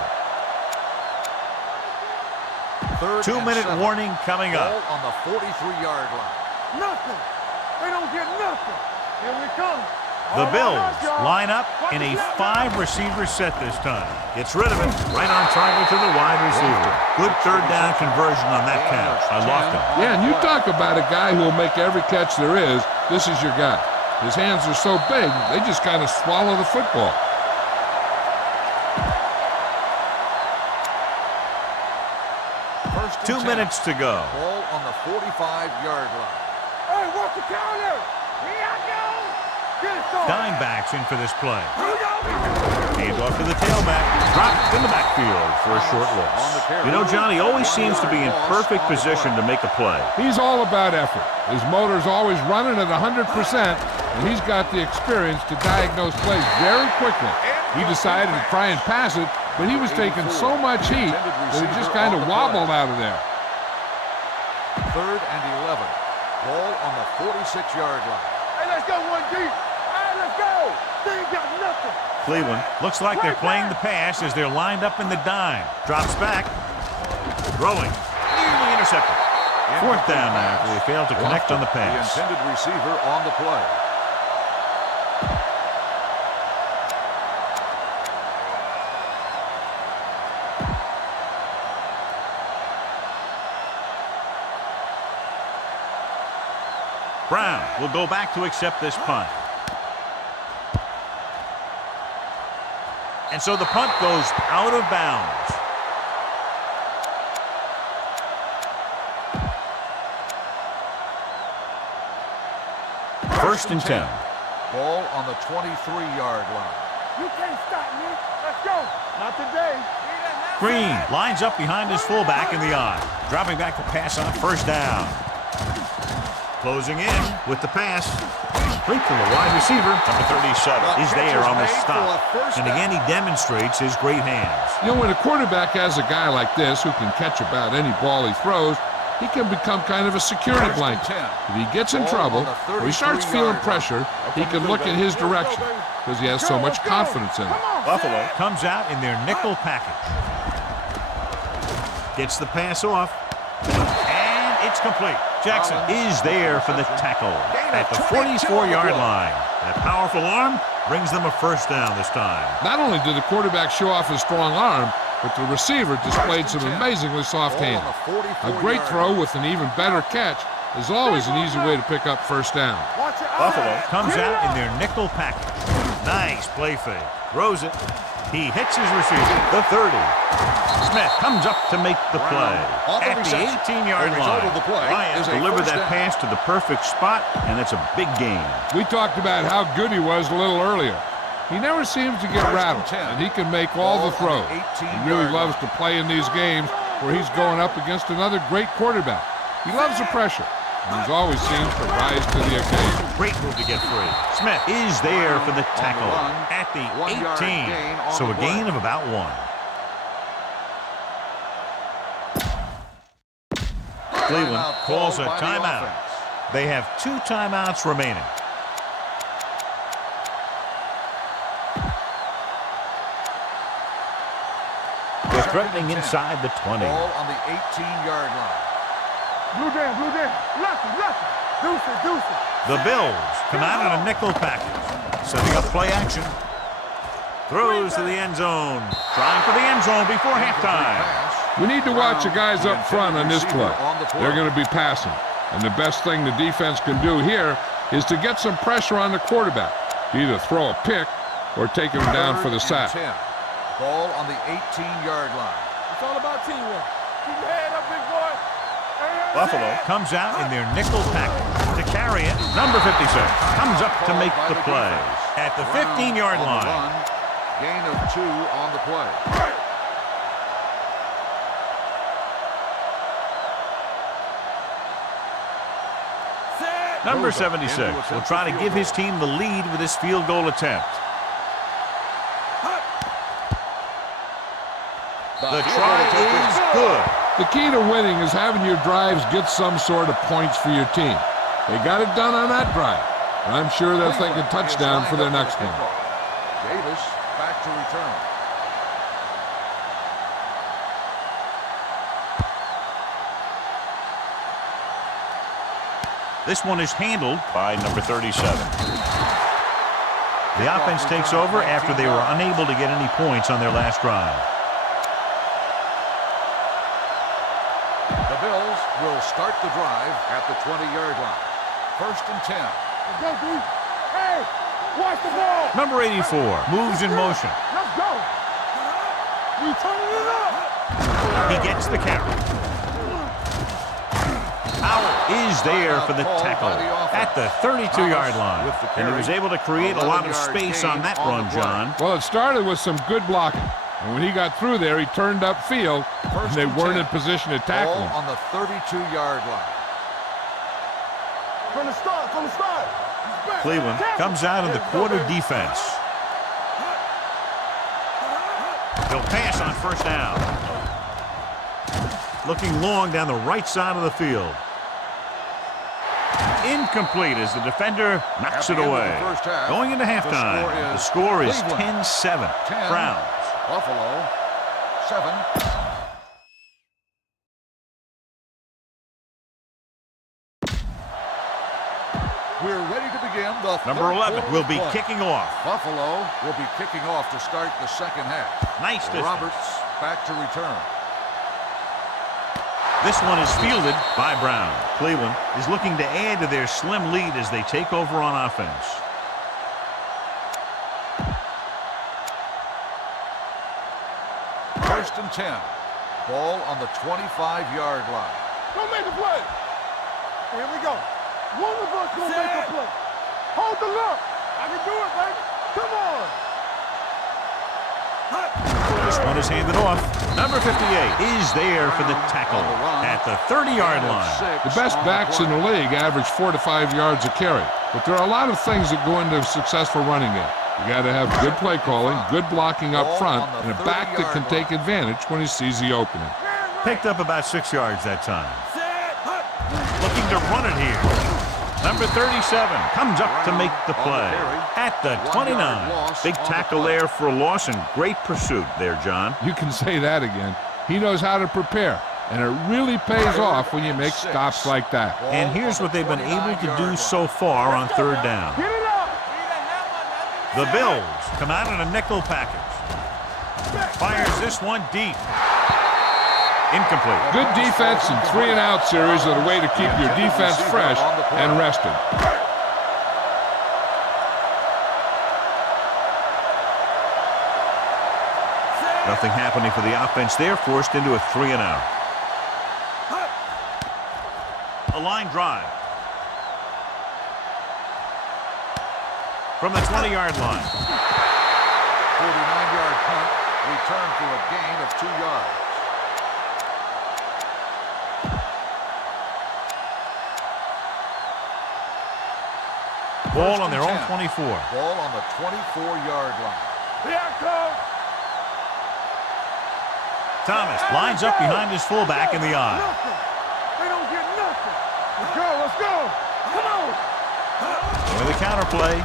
2-minute warning coming up. Ball on the 43-yard line. Nothing. They don't get nothing. Here we come. The Bills line up in a 5-receiver set this time. Gets rid of it. Right on target to the wide receiver. Good third down conversion on that catch. I lost him. Yeah, and you talk about a guy who will make every catch there is. This is your guy. His hands are so big, they just kind of swallow the football. First and 2 10. minutes to go. Ball on the 45-yard line. Hey, watch the counter. Here I go. Get it started. Dime backs in for this play. Here we go. Hands off to the tailback. Dropped in the backfield for a short loss. You know, John, he always seems to be in perfect position to make a play. He's all about effort. His motor's always running at 100%, and he's got the experience to diagnose plays very quickly. He decided to try and pass it, but he was taking so much heat that it just kind of wobbled out of there. 3rd and 11. Ball on the 46-yard line. Hey, let's go, 1G. Hey, let's go. They ain't got nothing. Cleveland looks like they're playing the pass as they're lined up in the dime. Drops back. Throwing. Nearly intercepted. 4th down now after they failed to connect on the pass. The intended receiver on the play. Brown will go back to accept this punt. And so the punt goes out of bounds. First and 10. Ball on the 23-yard line. You can't stop me. Let's go. Not today. Green lines up behind his fullback in the eye. Dropping back to pass on 1st down. Closing in with the pass. Complete to the wide receiver. Number 37 is there on the stop. And again, he demonstrates his great hands. You know, when a quarterback has a guy like this who can catch about any ball he throws, he can become kind of a security blanket. If he gets in trouble or he starts feeling pressure, he can look in his direction because he has so much confidence in him. Buffalo comes out in their nickel package. Gets the pass off. And it's complete. Jackson is there for the tackle at the 44-yard line. That powerful arm brings them a 1st down this time. Not only did the quarterback show off his strong arm, but the receiver displayed some amazingly soft hands. A great throw with an even better catch is always an easy way to pick up 1st down. Buffalo comes out in their nickel package. Nice play fake. Throws it. He hits his receiver. The 30. Smith comes up to make the play. At the 18-yard line, Lions deliver that pass to the perfect spot, and it's a big gain. We talked about how good he was a little earlier. He never seems to get rattled, and he can make all the throws. He really loves to play in these games where he's going up against another great quarterback. He loves the pressure, and he always seems to rise to the occasion. Great move to get free. Smith is there for the tackle at the 18, so a gain of about 1. Cleveland calls a timeout. They have 2 timeouts remaining. They're threatening inside the 20. Ball on the 18-yard line. Blue down. Lucky. Deuce. The Bills come out in a nickel package, setting up play action. Throws to the end zone. Trying for the end zone before halftime. We need to watch the guys up front on this play. They're going to be passing. And the best thing the defense can do here is to get some pressure on the quarterback. To either throw a pick or take him down for the sack. Ball on the 18-yard line. It's all about teamwork. Keep your head up, big boy. Buffalo comes out in their nickel package to carry it. Number 56 comes up to make the play at the 15-yard line. Gain of 2 on the play. Number 76 will try to give his team the lead with this field goal attempt. The try is good. The key to winning is having your drives get some sort of points for your team. They got it done on that drive. And I'm sure they're thinking touchdown for their next one. Davis back to return. This one is handled by number 37. The offense takes over after they were unable to get any points on their last drive. The Bills will start the drive at the 20-yard line. 1st and 10. Let's go, D. Hey, watch the ball. Number 84 moves in motion. Let's go. We turning it up. He gets the carry. Howell is there for the tackle at the 32-yard line. And he was able to create a lot of space on that run, John. Well, it started with some good blocking. And when he got through there, he turned upfield, and they weren't in position to tackle him. On the 32-yard line. From the start. He's back. Cleveland comes out in the quarter defense. He'll pass on first down. Looking long down the right side of the field. Incomplete as the defender knocks it away. Going into halftime, the score is 10-7. Browns. Buffalo 7. We're ready to begin the Number 11 will be kicking off. Buffalo will be kicking off to start the second half. Nice distance. Roberts back to return. This one is fielded by Brown. Cleveland is looking to add to their slim lead as they take over on offense. First and 10. Ball on the 25-yard line. Don't make a play. Here we go. One of us gonna make a play. Hold the look. I can do it, baby. Come on. This one is handed off. Number 58 is there for the tackle at the 30-yard line. The best backs in the league average 4 to 5 yards a carry. But there are a lot of things that go into a successful running game. You got to have good play calling, good blocking up front, and a back that can take advantage when he sees the opening. Picked up about 6 yards that time. Looking to run it here. Number 37 comes up to make the play at the 29. Big tackle there for a loss and great pursuit there, John. You can say that again. He knows how to prepare, and it really pays off when you make stops like that. And here's what they've been able to do so far on third down. The Bills come out in a nickel package. Fires this one deep. Incomplete. Good defense and 3-and-out series are the way to keep your defense fresh and rested. Nothing happening for the offense there, forced into a 3-and-out. A line drive. From the 20-yard line. 49-yard punt, return to a gain of 2 yards. Ball on their own 24. Ball on the 24-yard line. Here I come. Thomas lines up behind his fullback in the eye. They don't get nothing. Let's go, let's go. Come on. With a counter play.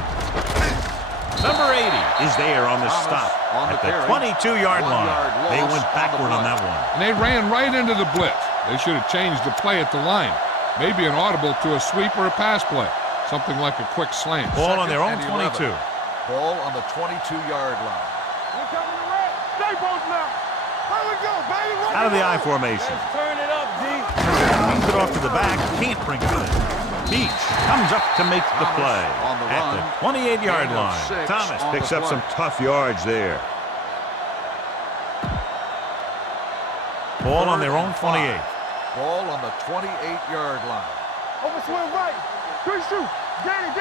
Number 80 is there on the stop at the 22-yard line. They went backward on that one. And they ran right into the blitz. They should have changed the play at the line. Maybe an audible to a sweep or a pass play. Something like a quick slant. Ball on their own 22. Ball on the 22-yard line. We're coming to red. Stay both now. Here we go, baby. Out of the I formation. Let's turn it up, D. Brings it off to the back. Can't bring it in. Beach comes up to make the play at the 28-yard line. Thomas picks up some tough yards there. Ball on their own 28. Ball on the 28-yard line. Overswing right. Good shoot. Danny.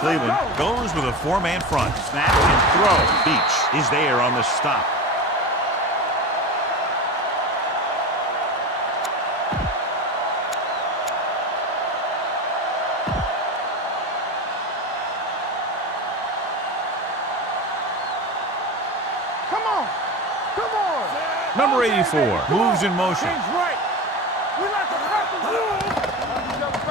Cleveland goes with a 4-man front. Snap and throw. Beach is there on the stop. Come on. Number 84 moves in motion. Right. We like to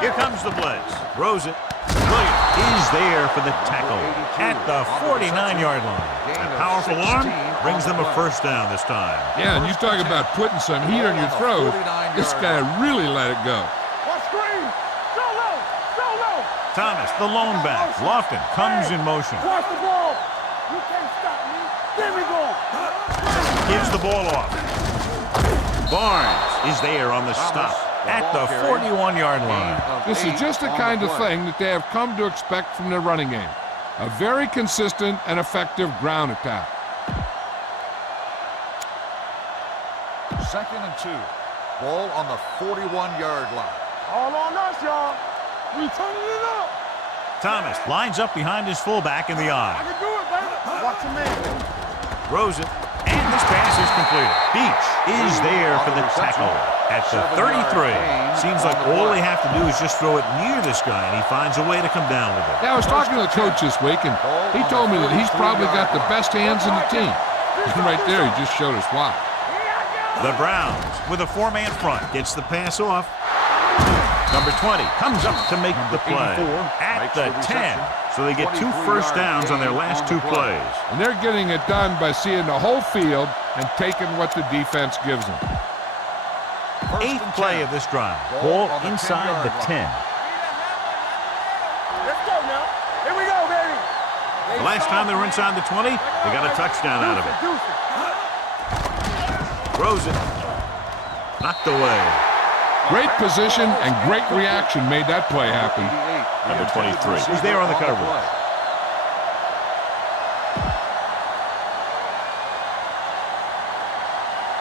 Here comes the blitz. Throws it. Williams is there for the tackle at the 49-yard line. A powerful arm brings them a first down this time. Yeah, and you talk about putting some heat on your throws. This guy really let it go. What screen? So low. Thomas, the lone back. Lofton comes in motion. Watch the ball. You can't stop me. There we go. Gives the ball off. Barnes is there on the stop at the 41-yard line. This is just the kind of thing that they have come to expect from their running game. A very consistent and effective ground attack. Second and 2. Ball on the 41-yard line. All on us, y'all. We turning it up. Thomas lines up behind his fullback in the I eye. can do it, baby. Watch him in. Throws it, and this pass is completed. Beach is there for the tackle at the 33. Seems like all they have to do is just throw it near this guy, and he finds a way to come down with it. Yeah, I was talking to the coach this week, and he told me that he's probably got the best hands in the team. And right there, he just showed us why. The Browns, with a 4-man front, gets the pass off. Number 20 comes up to make the play at the 10. So they get 2 first downs on their last 2 plays. And they're getting it done by seeing the whole field and taking what the defense gives them. 8th play of this drive. Ball inside the 10. Let's go now. Here we go, baby. The last time they were inside the 20, they got a touchdown out of it. Throws it. Knocked away. Great position and great reaction made that play happen. Number 23. He's there on the coverage.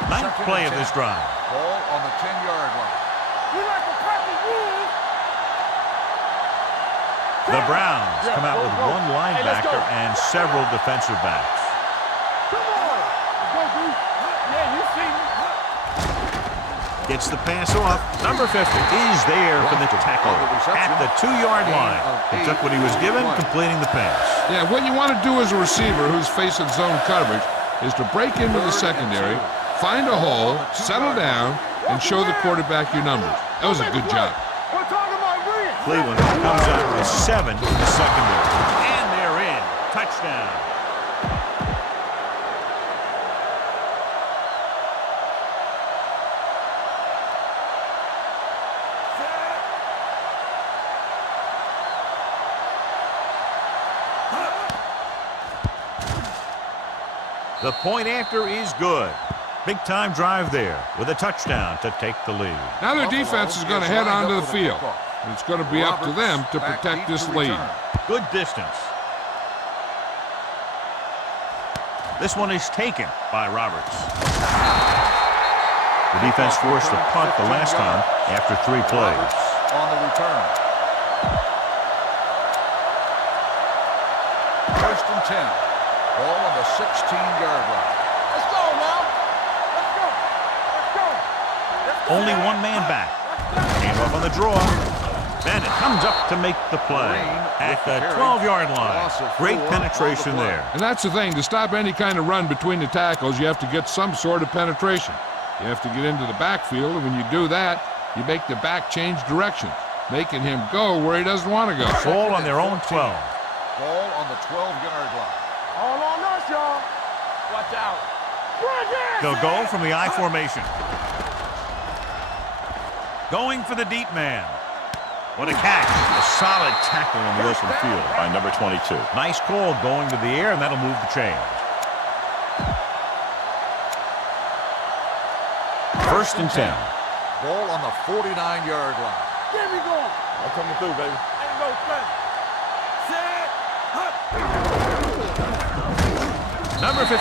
Ninth play of this drive. Ball on the 10-yard line. You like to cut the rules. The Browns come out with 1 linebacker and several defensive backs. Come on. Let's go, dude. Yeah, you see me. Gets the pass off. Number 50 is there for the tackle at the 2-yard line. He took what he was given, completing the pass. Yeah, what you want to do as a receiver who's facing zone coverage is to break into the secondary, find a hole, settle down, and show the quarterback your numbers. That was a good job. We're talking about green. Cleveland comes out with 7 in the secondary. And they're in. Touchdown. The point after is good. Big-time drive there with a touchdown to take the lead. Now their defense is going to head onto the field. And it's going to be up to them to protect this lead. Good distance. This one is taken by Roberts. The defense forced a punt the last time after 3 plays. On the return. 1st and 10. Ball on the 16-yard line. Let's go now. Let's go. Let's go. Let's go. Only 1 man back. Came up on the draw. Bennett comes up to make the play at the 12-yard line. Great penetration there. And that's the thing. To stop any kind of run between the tackles, you have to get some sort of penetration. You have to get into the backfield, and when you do that, you make the back change direction, making him go where he doesn't want to go. Ball on their own 12. Ball on the 12-yard line. All on us, y'all. Watch out. They'll go from the I formation. Going for the deep man. What a catch. A solid tackle in the open field by number 22. Nice call going to the air, and that'll move the chains. 1st and 10. Ball on the 49-yard line. There we go. I'm coming through, baby. There you go, Trent. Set. Hut. Number 58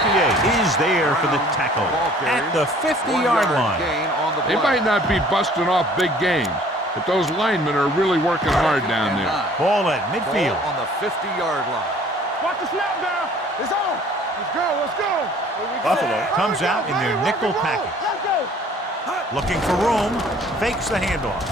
is there for the tackle at the 50-yard line. They might not be busting off big games, but those linemen are really working hard down there. Ball at midfield. Ball on the 50-yard line. Watch the snap down. It's on. Let's go. Let's go. Buffalo comes out in their nickel package. Let's go. Looking for room. Fakes the handoff.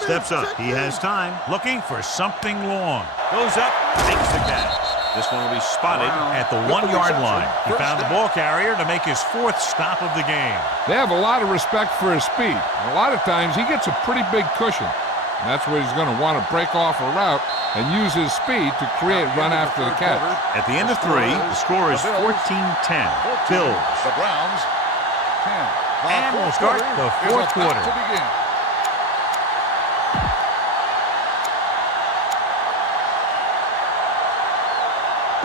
Steps up. He has time. Looking for something long. Goes up. Makes the catch. This one will be spotted at the 1-yard line. He found the ball carrier to make his 4th stop of the game. They have a lot of respect for his speed. And a lot of times he gets a pretty big cushion. And that's where he's going to want to break off a route and use his speed to create run after the catch. At the end of 3, the score is 14-10. Bills. The Browns 10. And we'll start the 4th quarter. To begin.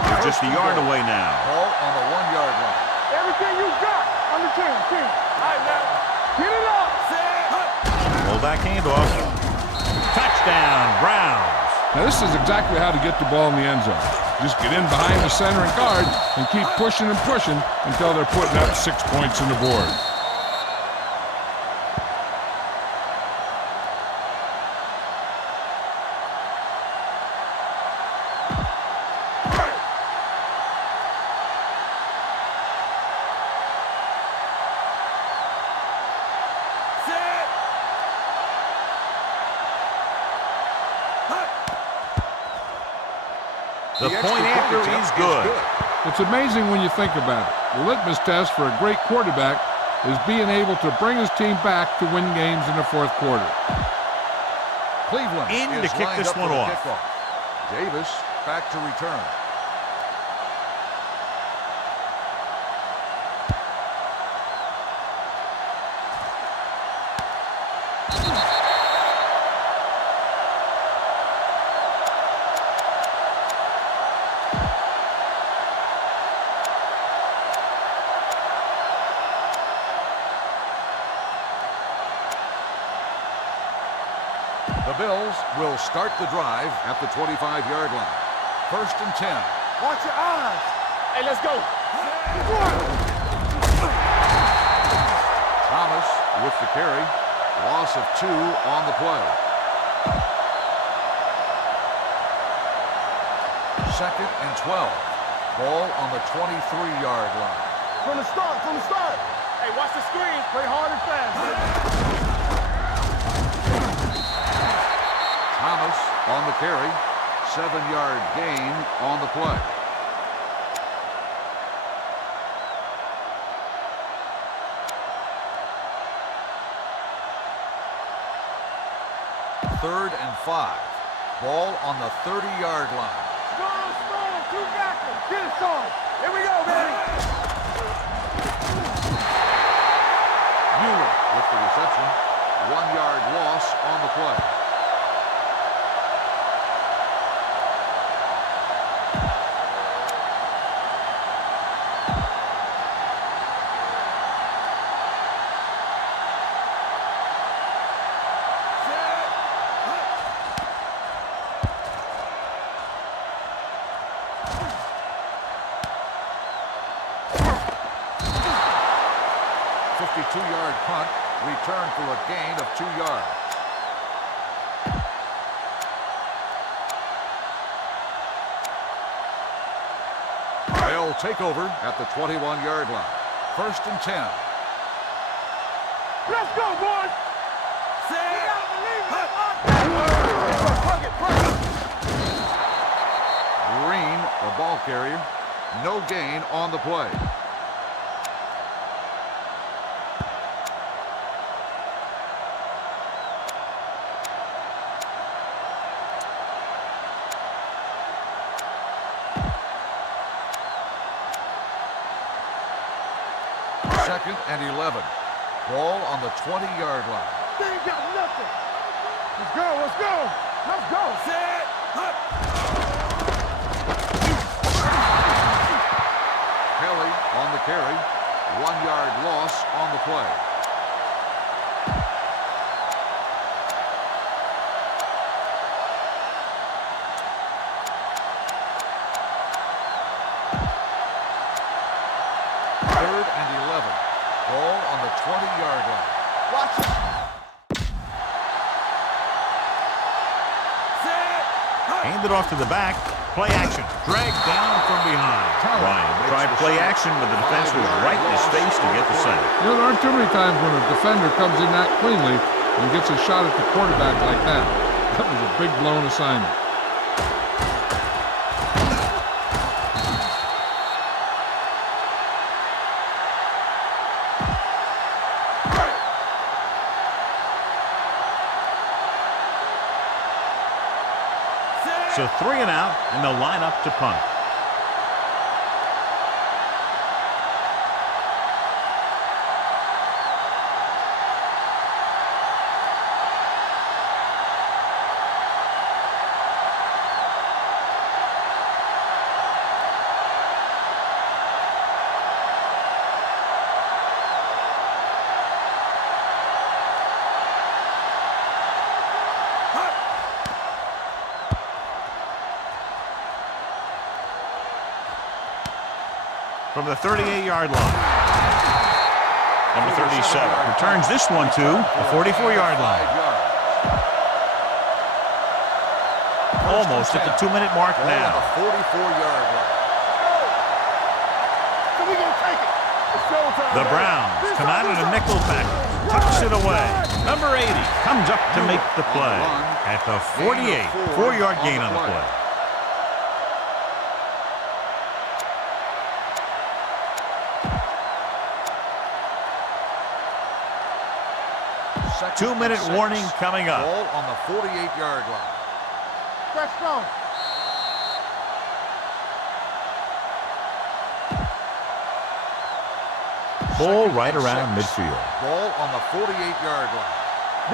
They're just a yard away now. Ball on the 1-yard line. Everything you got on the team. All right, now. Get it up. Pull back handoff. Touchdown, Browns. Now this is exactly how to get the ball in the end zone. Just get in behind the center and guard and keep pushing and pushing until they're putting up 6 points on the board. The extra point after attempt is good. It's amazing when you think about it. The litmus test for a great quarterback is being able to bring his team back to win games in the fourth quarter. Cleveland In to is kick lined this up one for the off. kickoff. Davis back to return. The Bills will start the drive at the 25-yard line. 1st and 10. Watch your eyes. Hey, let's go. Thomas with the carry. Loss of 2 on the play. 2nd and 12. Ball on the 23-yard line. From the start. Hey, watch the screens. Play hard and fast, baby. Thomas on the carry. 7-yard gain on the play. Third and 5. Ball on the 30-yard line. Strong, 2 backers. Get it, Sean. Here we go, baby. Mueller with the reception. 1-yard loss on the play. Two-yard punt, return for a gain of 2 yards. They'll take over at the 21-yard line. 1st and 10. Let's go, boys. Green, the ball carrier. No gain on the play. Second and 11. Ball on the 20-yard line. They ain't got nothing. Let's go. Set. Kelly on the carry. 1-yard loss on the play. Third and 11. Ball on the 20-yard line. Watch it. Handed off to the back. Play action. Dragged down from behind. Ryan tried play action, but the defense was right in his face to get the sack. You know, there aren't too many times when a defender comes in that cleanly and gets a shot at the quarterback like that. That was a big blown assignment. So 3 and out, and they'll line up to punt. From the 38-yard line. Number 37 returns this one to the 44-yard line. Almost at the 2-minute mark now. 44-yard line. So we gonna take it. It's showtime. The Browns come out in a nickel package. Tucks it away. Number 80 comes up to make the play. At the 48, 4-yard gain on the play. 2-minute warning coming up. Ball on the 48-yard line. Stretch strong. Ball right around midfield. Ball on the 48-yard line.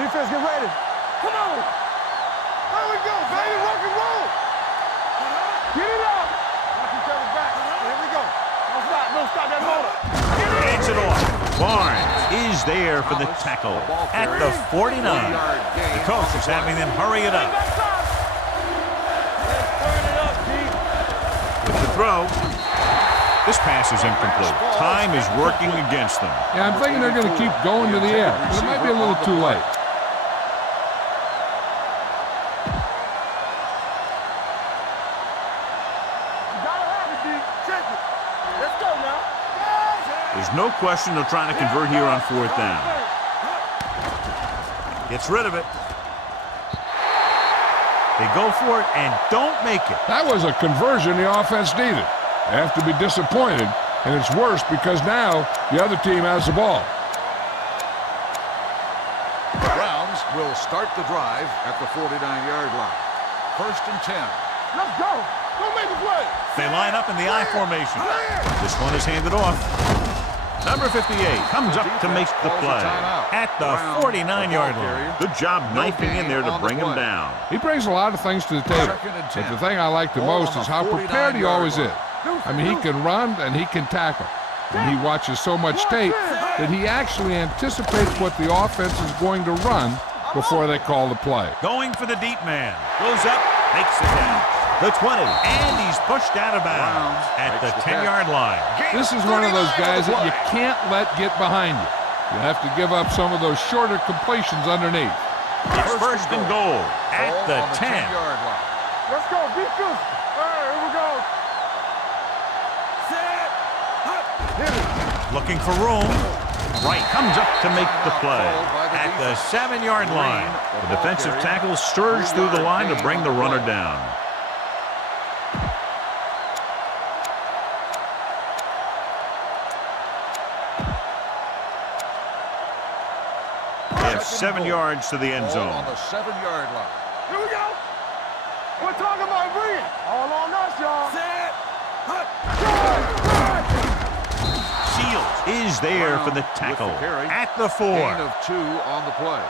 Defense, get ready. Come on. There we go, baby. Rock and roll. Get it up. Watch each other's back. Here we go. Don't stop. Don't stop that motor. Hands it off. Barnes is there for the tackle at the 49. The coach is having them hurry it up. Let's turn it up, D. With the throw. This pass is incomplete. Time is working against them. Yeah, I'm thinking they're going to keep going to the air, but it might be a little too late. You gotta have it, D. Check it. Let's go now. There's no question they're trying to convert here on 4th down. Gets rid of it. They go for it and don't make it. That was a conversion the offense needed. They have to be disappointed, and it's worse because now the other team has the ball. The Browns will start the drive at the 49-yard line. 1st and 10. Let's go. Go make the play. They line up in the I formation. This one is handed off. Number 58 comes up to make the play at the 49-yard line. Good job knifing in there to bring him down. He brings a lot of things to the table, but the thing I like the most is how prepared he always is. I mean, he can run and he can tackle. And he watches so much tape that he actually anticipates what the offense is going to run before they call the play. Going for the deep man. Goes up, makes it down. The 20, and he's pushed out of bounds at the 10-yard line. This is one of those guys that you can't let get behind you. You have to give up some of those shorter completions underneath. It's 1st and goal at the 10. 10-yard line. Let's go. Defense. All right, here we go. Set. Hit it. Looking for room. Wright comes up to make the play at the 7-yard line. The defensive tackle surged through the line to bring the runner down. They have 7 yards to the end zone. On the 7-yard line. Here we go. We're talking about bringing. All on us, y'all. Set. Shields is there for the tackle at the 4. Gain of 2 on the play.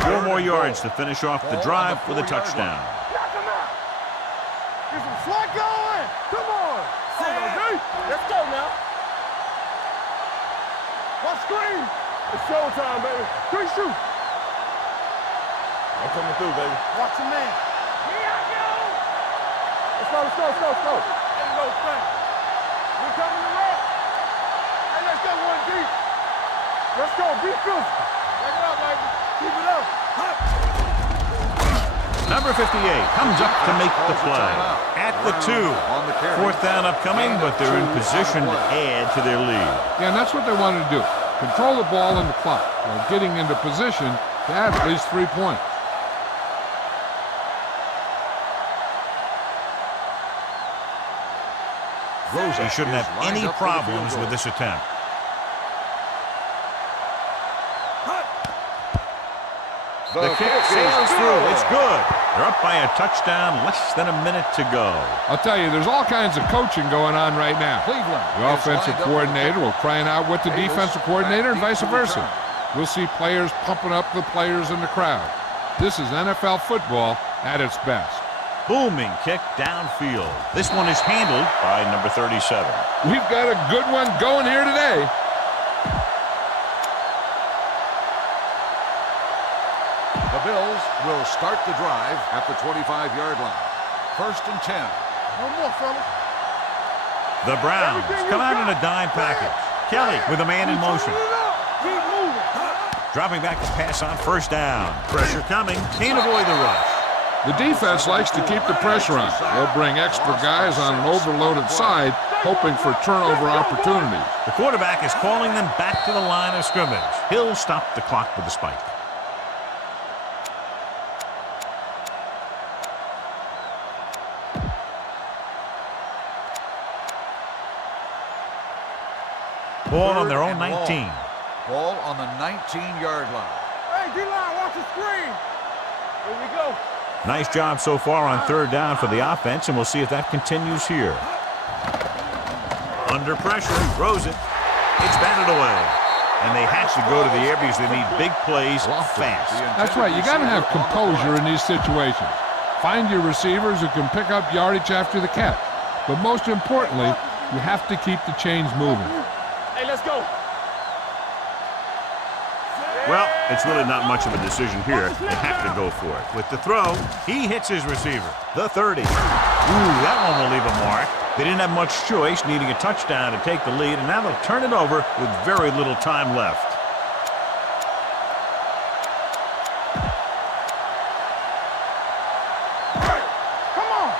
Four more yards to finish off the drive for the touchdown. Knock him out. Get some slack going. Come on. Let's go now. What screen? It's showtime, baby. 3 shoot. I'm coming through, baby. Watch your man. Here I go. Let's go. There you go, Frank. We coming to rock. Hey, let's go, 1 deep. Let's go. Be physical. Take it up, baby. Keep it up. Number 58 comes up to make the play at the 2. 4th down upcoming, but they're in position to add to their lead. Yeah, and that's what they wanted to do. Control the ball in the clock while getting into position to add at least 3 points. He shouldn't have any problems with this attempt. The kick sails through. It's good. They're up by a touchdown, less than a minute to go. I'll tell you, there's all kinds of coaching going on right now. Cleveland. The offensive coordinator will crying out with the defensive coordinator and vice versa. We'll see players pumping up the players in the crowd. This is NFL football at its best. Booming kick downfield. This one is handled by number 37. We've got a good one going here today. The Bills will start the drive at the 25-yard line. 1st and 10. No more, fellas. The Browns come out in a dime package. Kelly with a man in motion. Keep moving. Dropping back to pass on 1st down. Pressure coming. Can't avoid the rush. The defense likes to keep the pressure on. They'll bring extra guys on an overloaded side, hoping for turnover opportunities. The quarterback is calling them back to the line of scrimmage. He'll stop the clock with the spike. Ball on their own Third and 19. long. Ball on the 19-yard line. Hey, D-line, watch the screen. Here we go. Nice job so far on third down for the offense, and we'll see if that continues here. Under pressure, throws it. It's batted away. And they have to go to the air because they need big plays fast. That's right. You got to have composure in these situations. Find your receivers who can pick up yardage after the catch. But most importantly, you have to keep the chains moving. Hey, let's go. Well, it's really not much of a decision here. They have to go for it. With the throw, he hits his receiver. The 30. Ooh, that one will leave a mark. They didn't have much choice, needing a touchdown to take the lead, and now they'll turn it over with very little time left. Come on.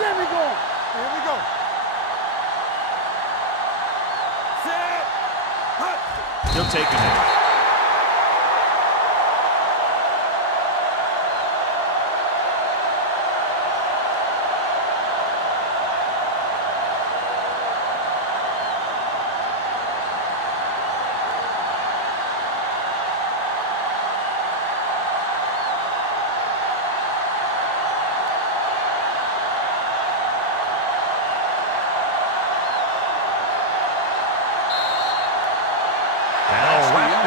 There we go. Here we go. Set. Hut. He'll take a hit.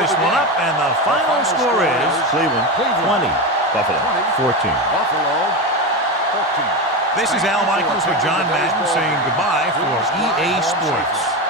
This one up, and the final score is Cleveland 20, Buffalo 14. Buffalo 14. This is Al Michaels with John Madden saying goodbye for EA Sports.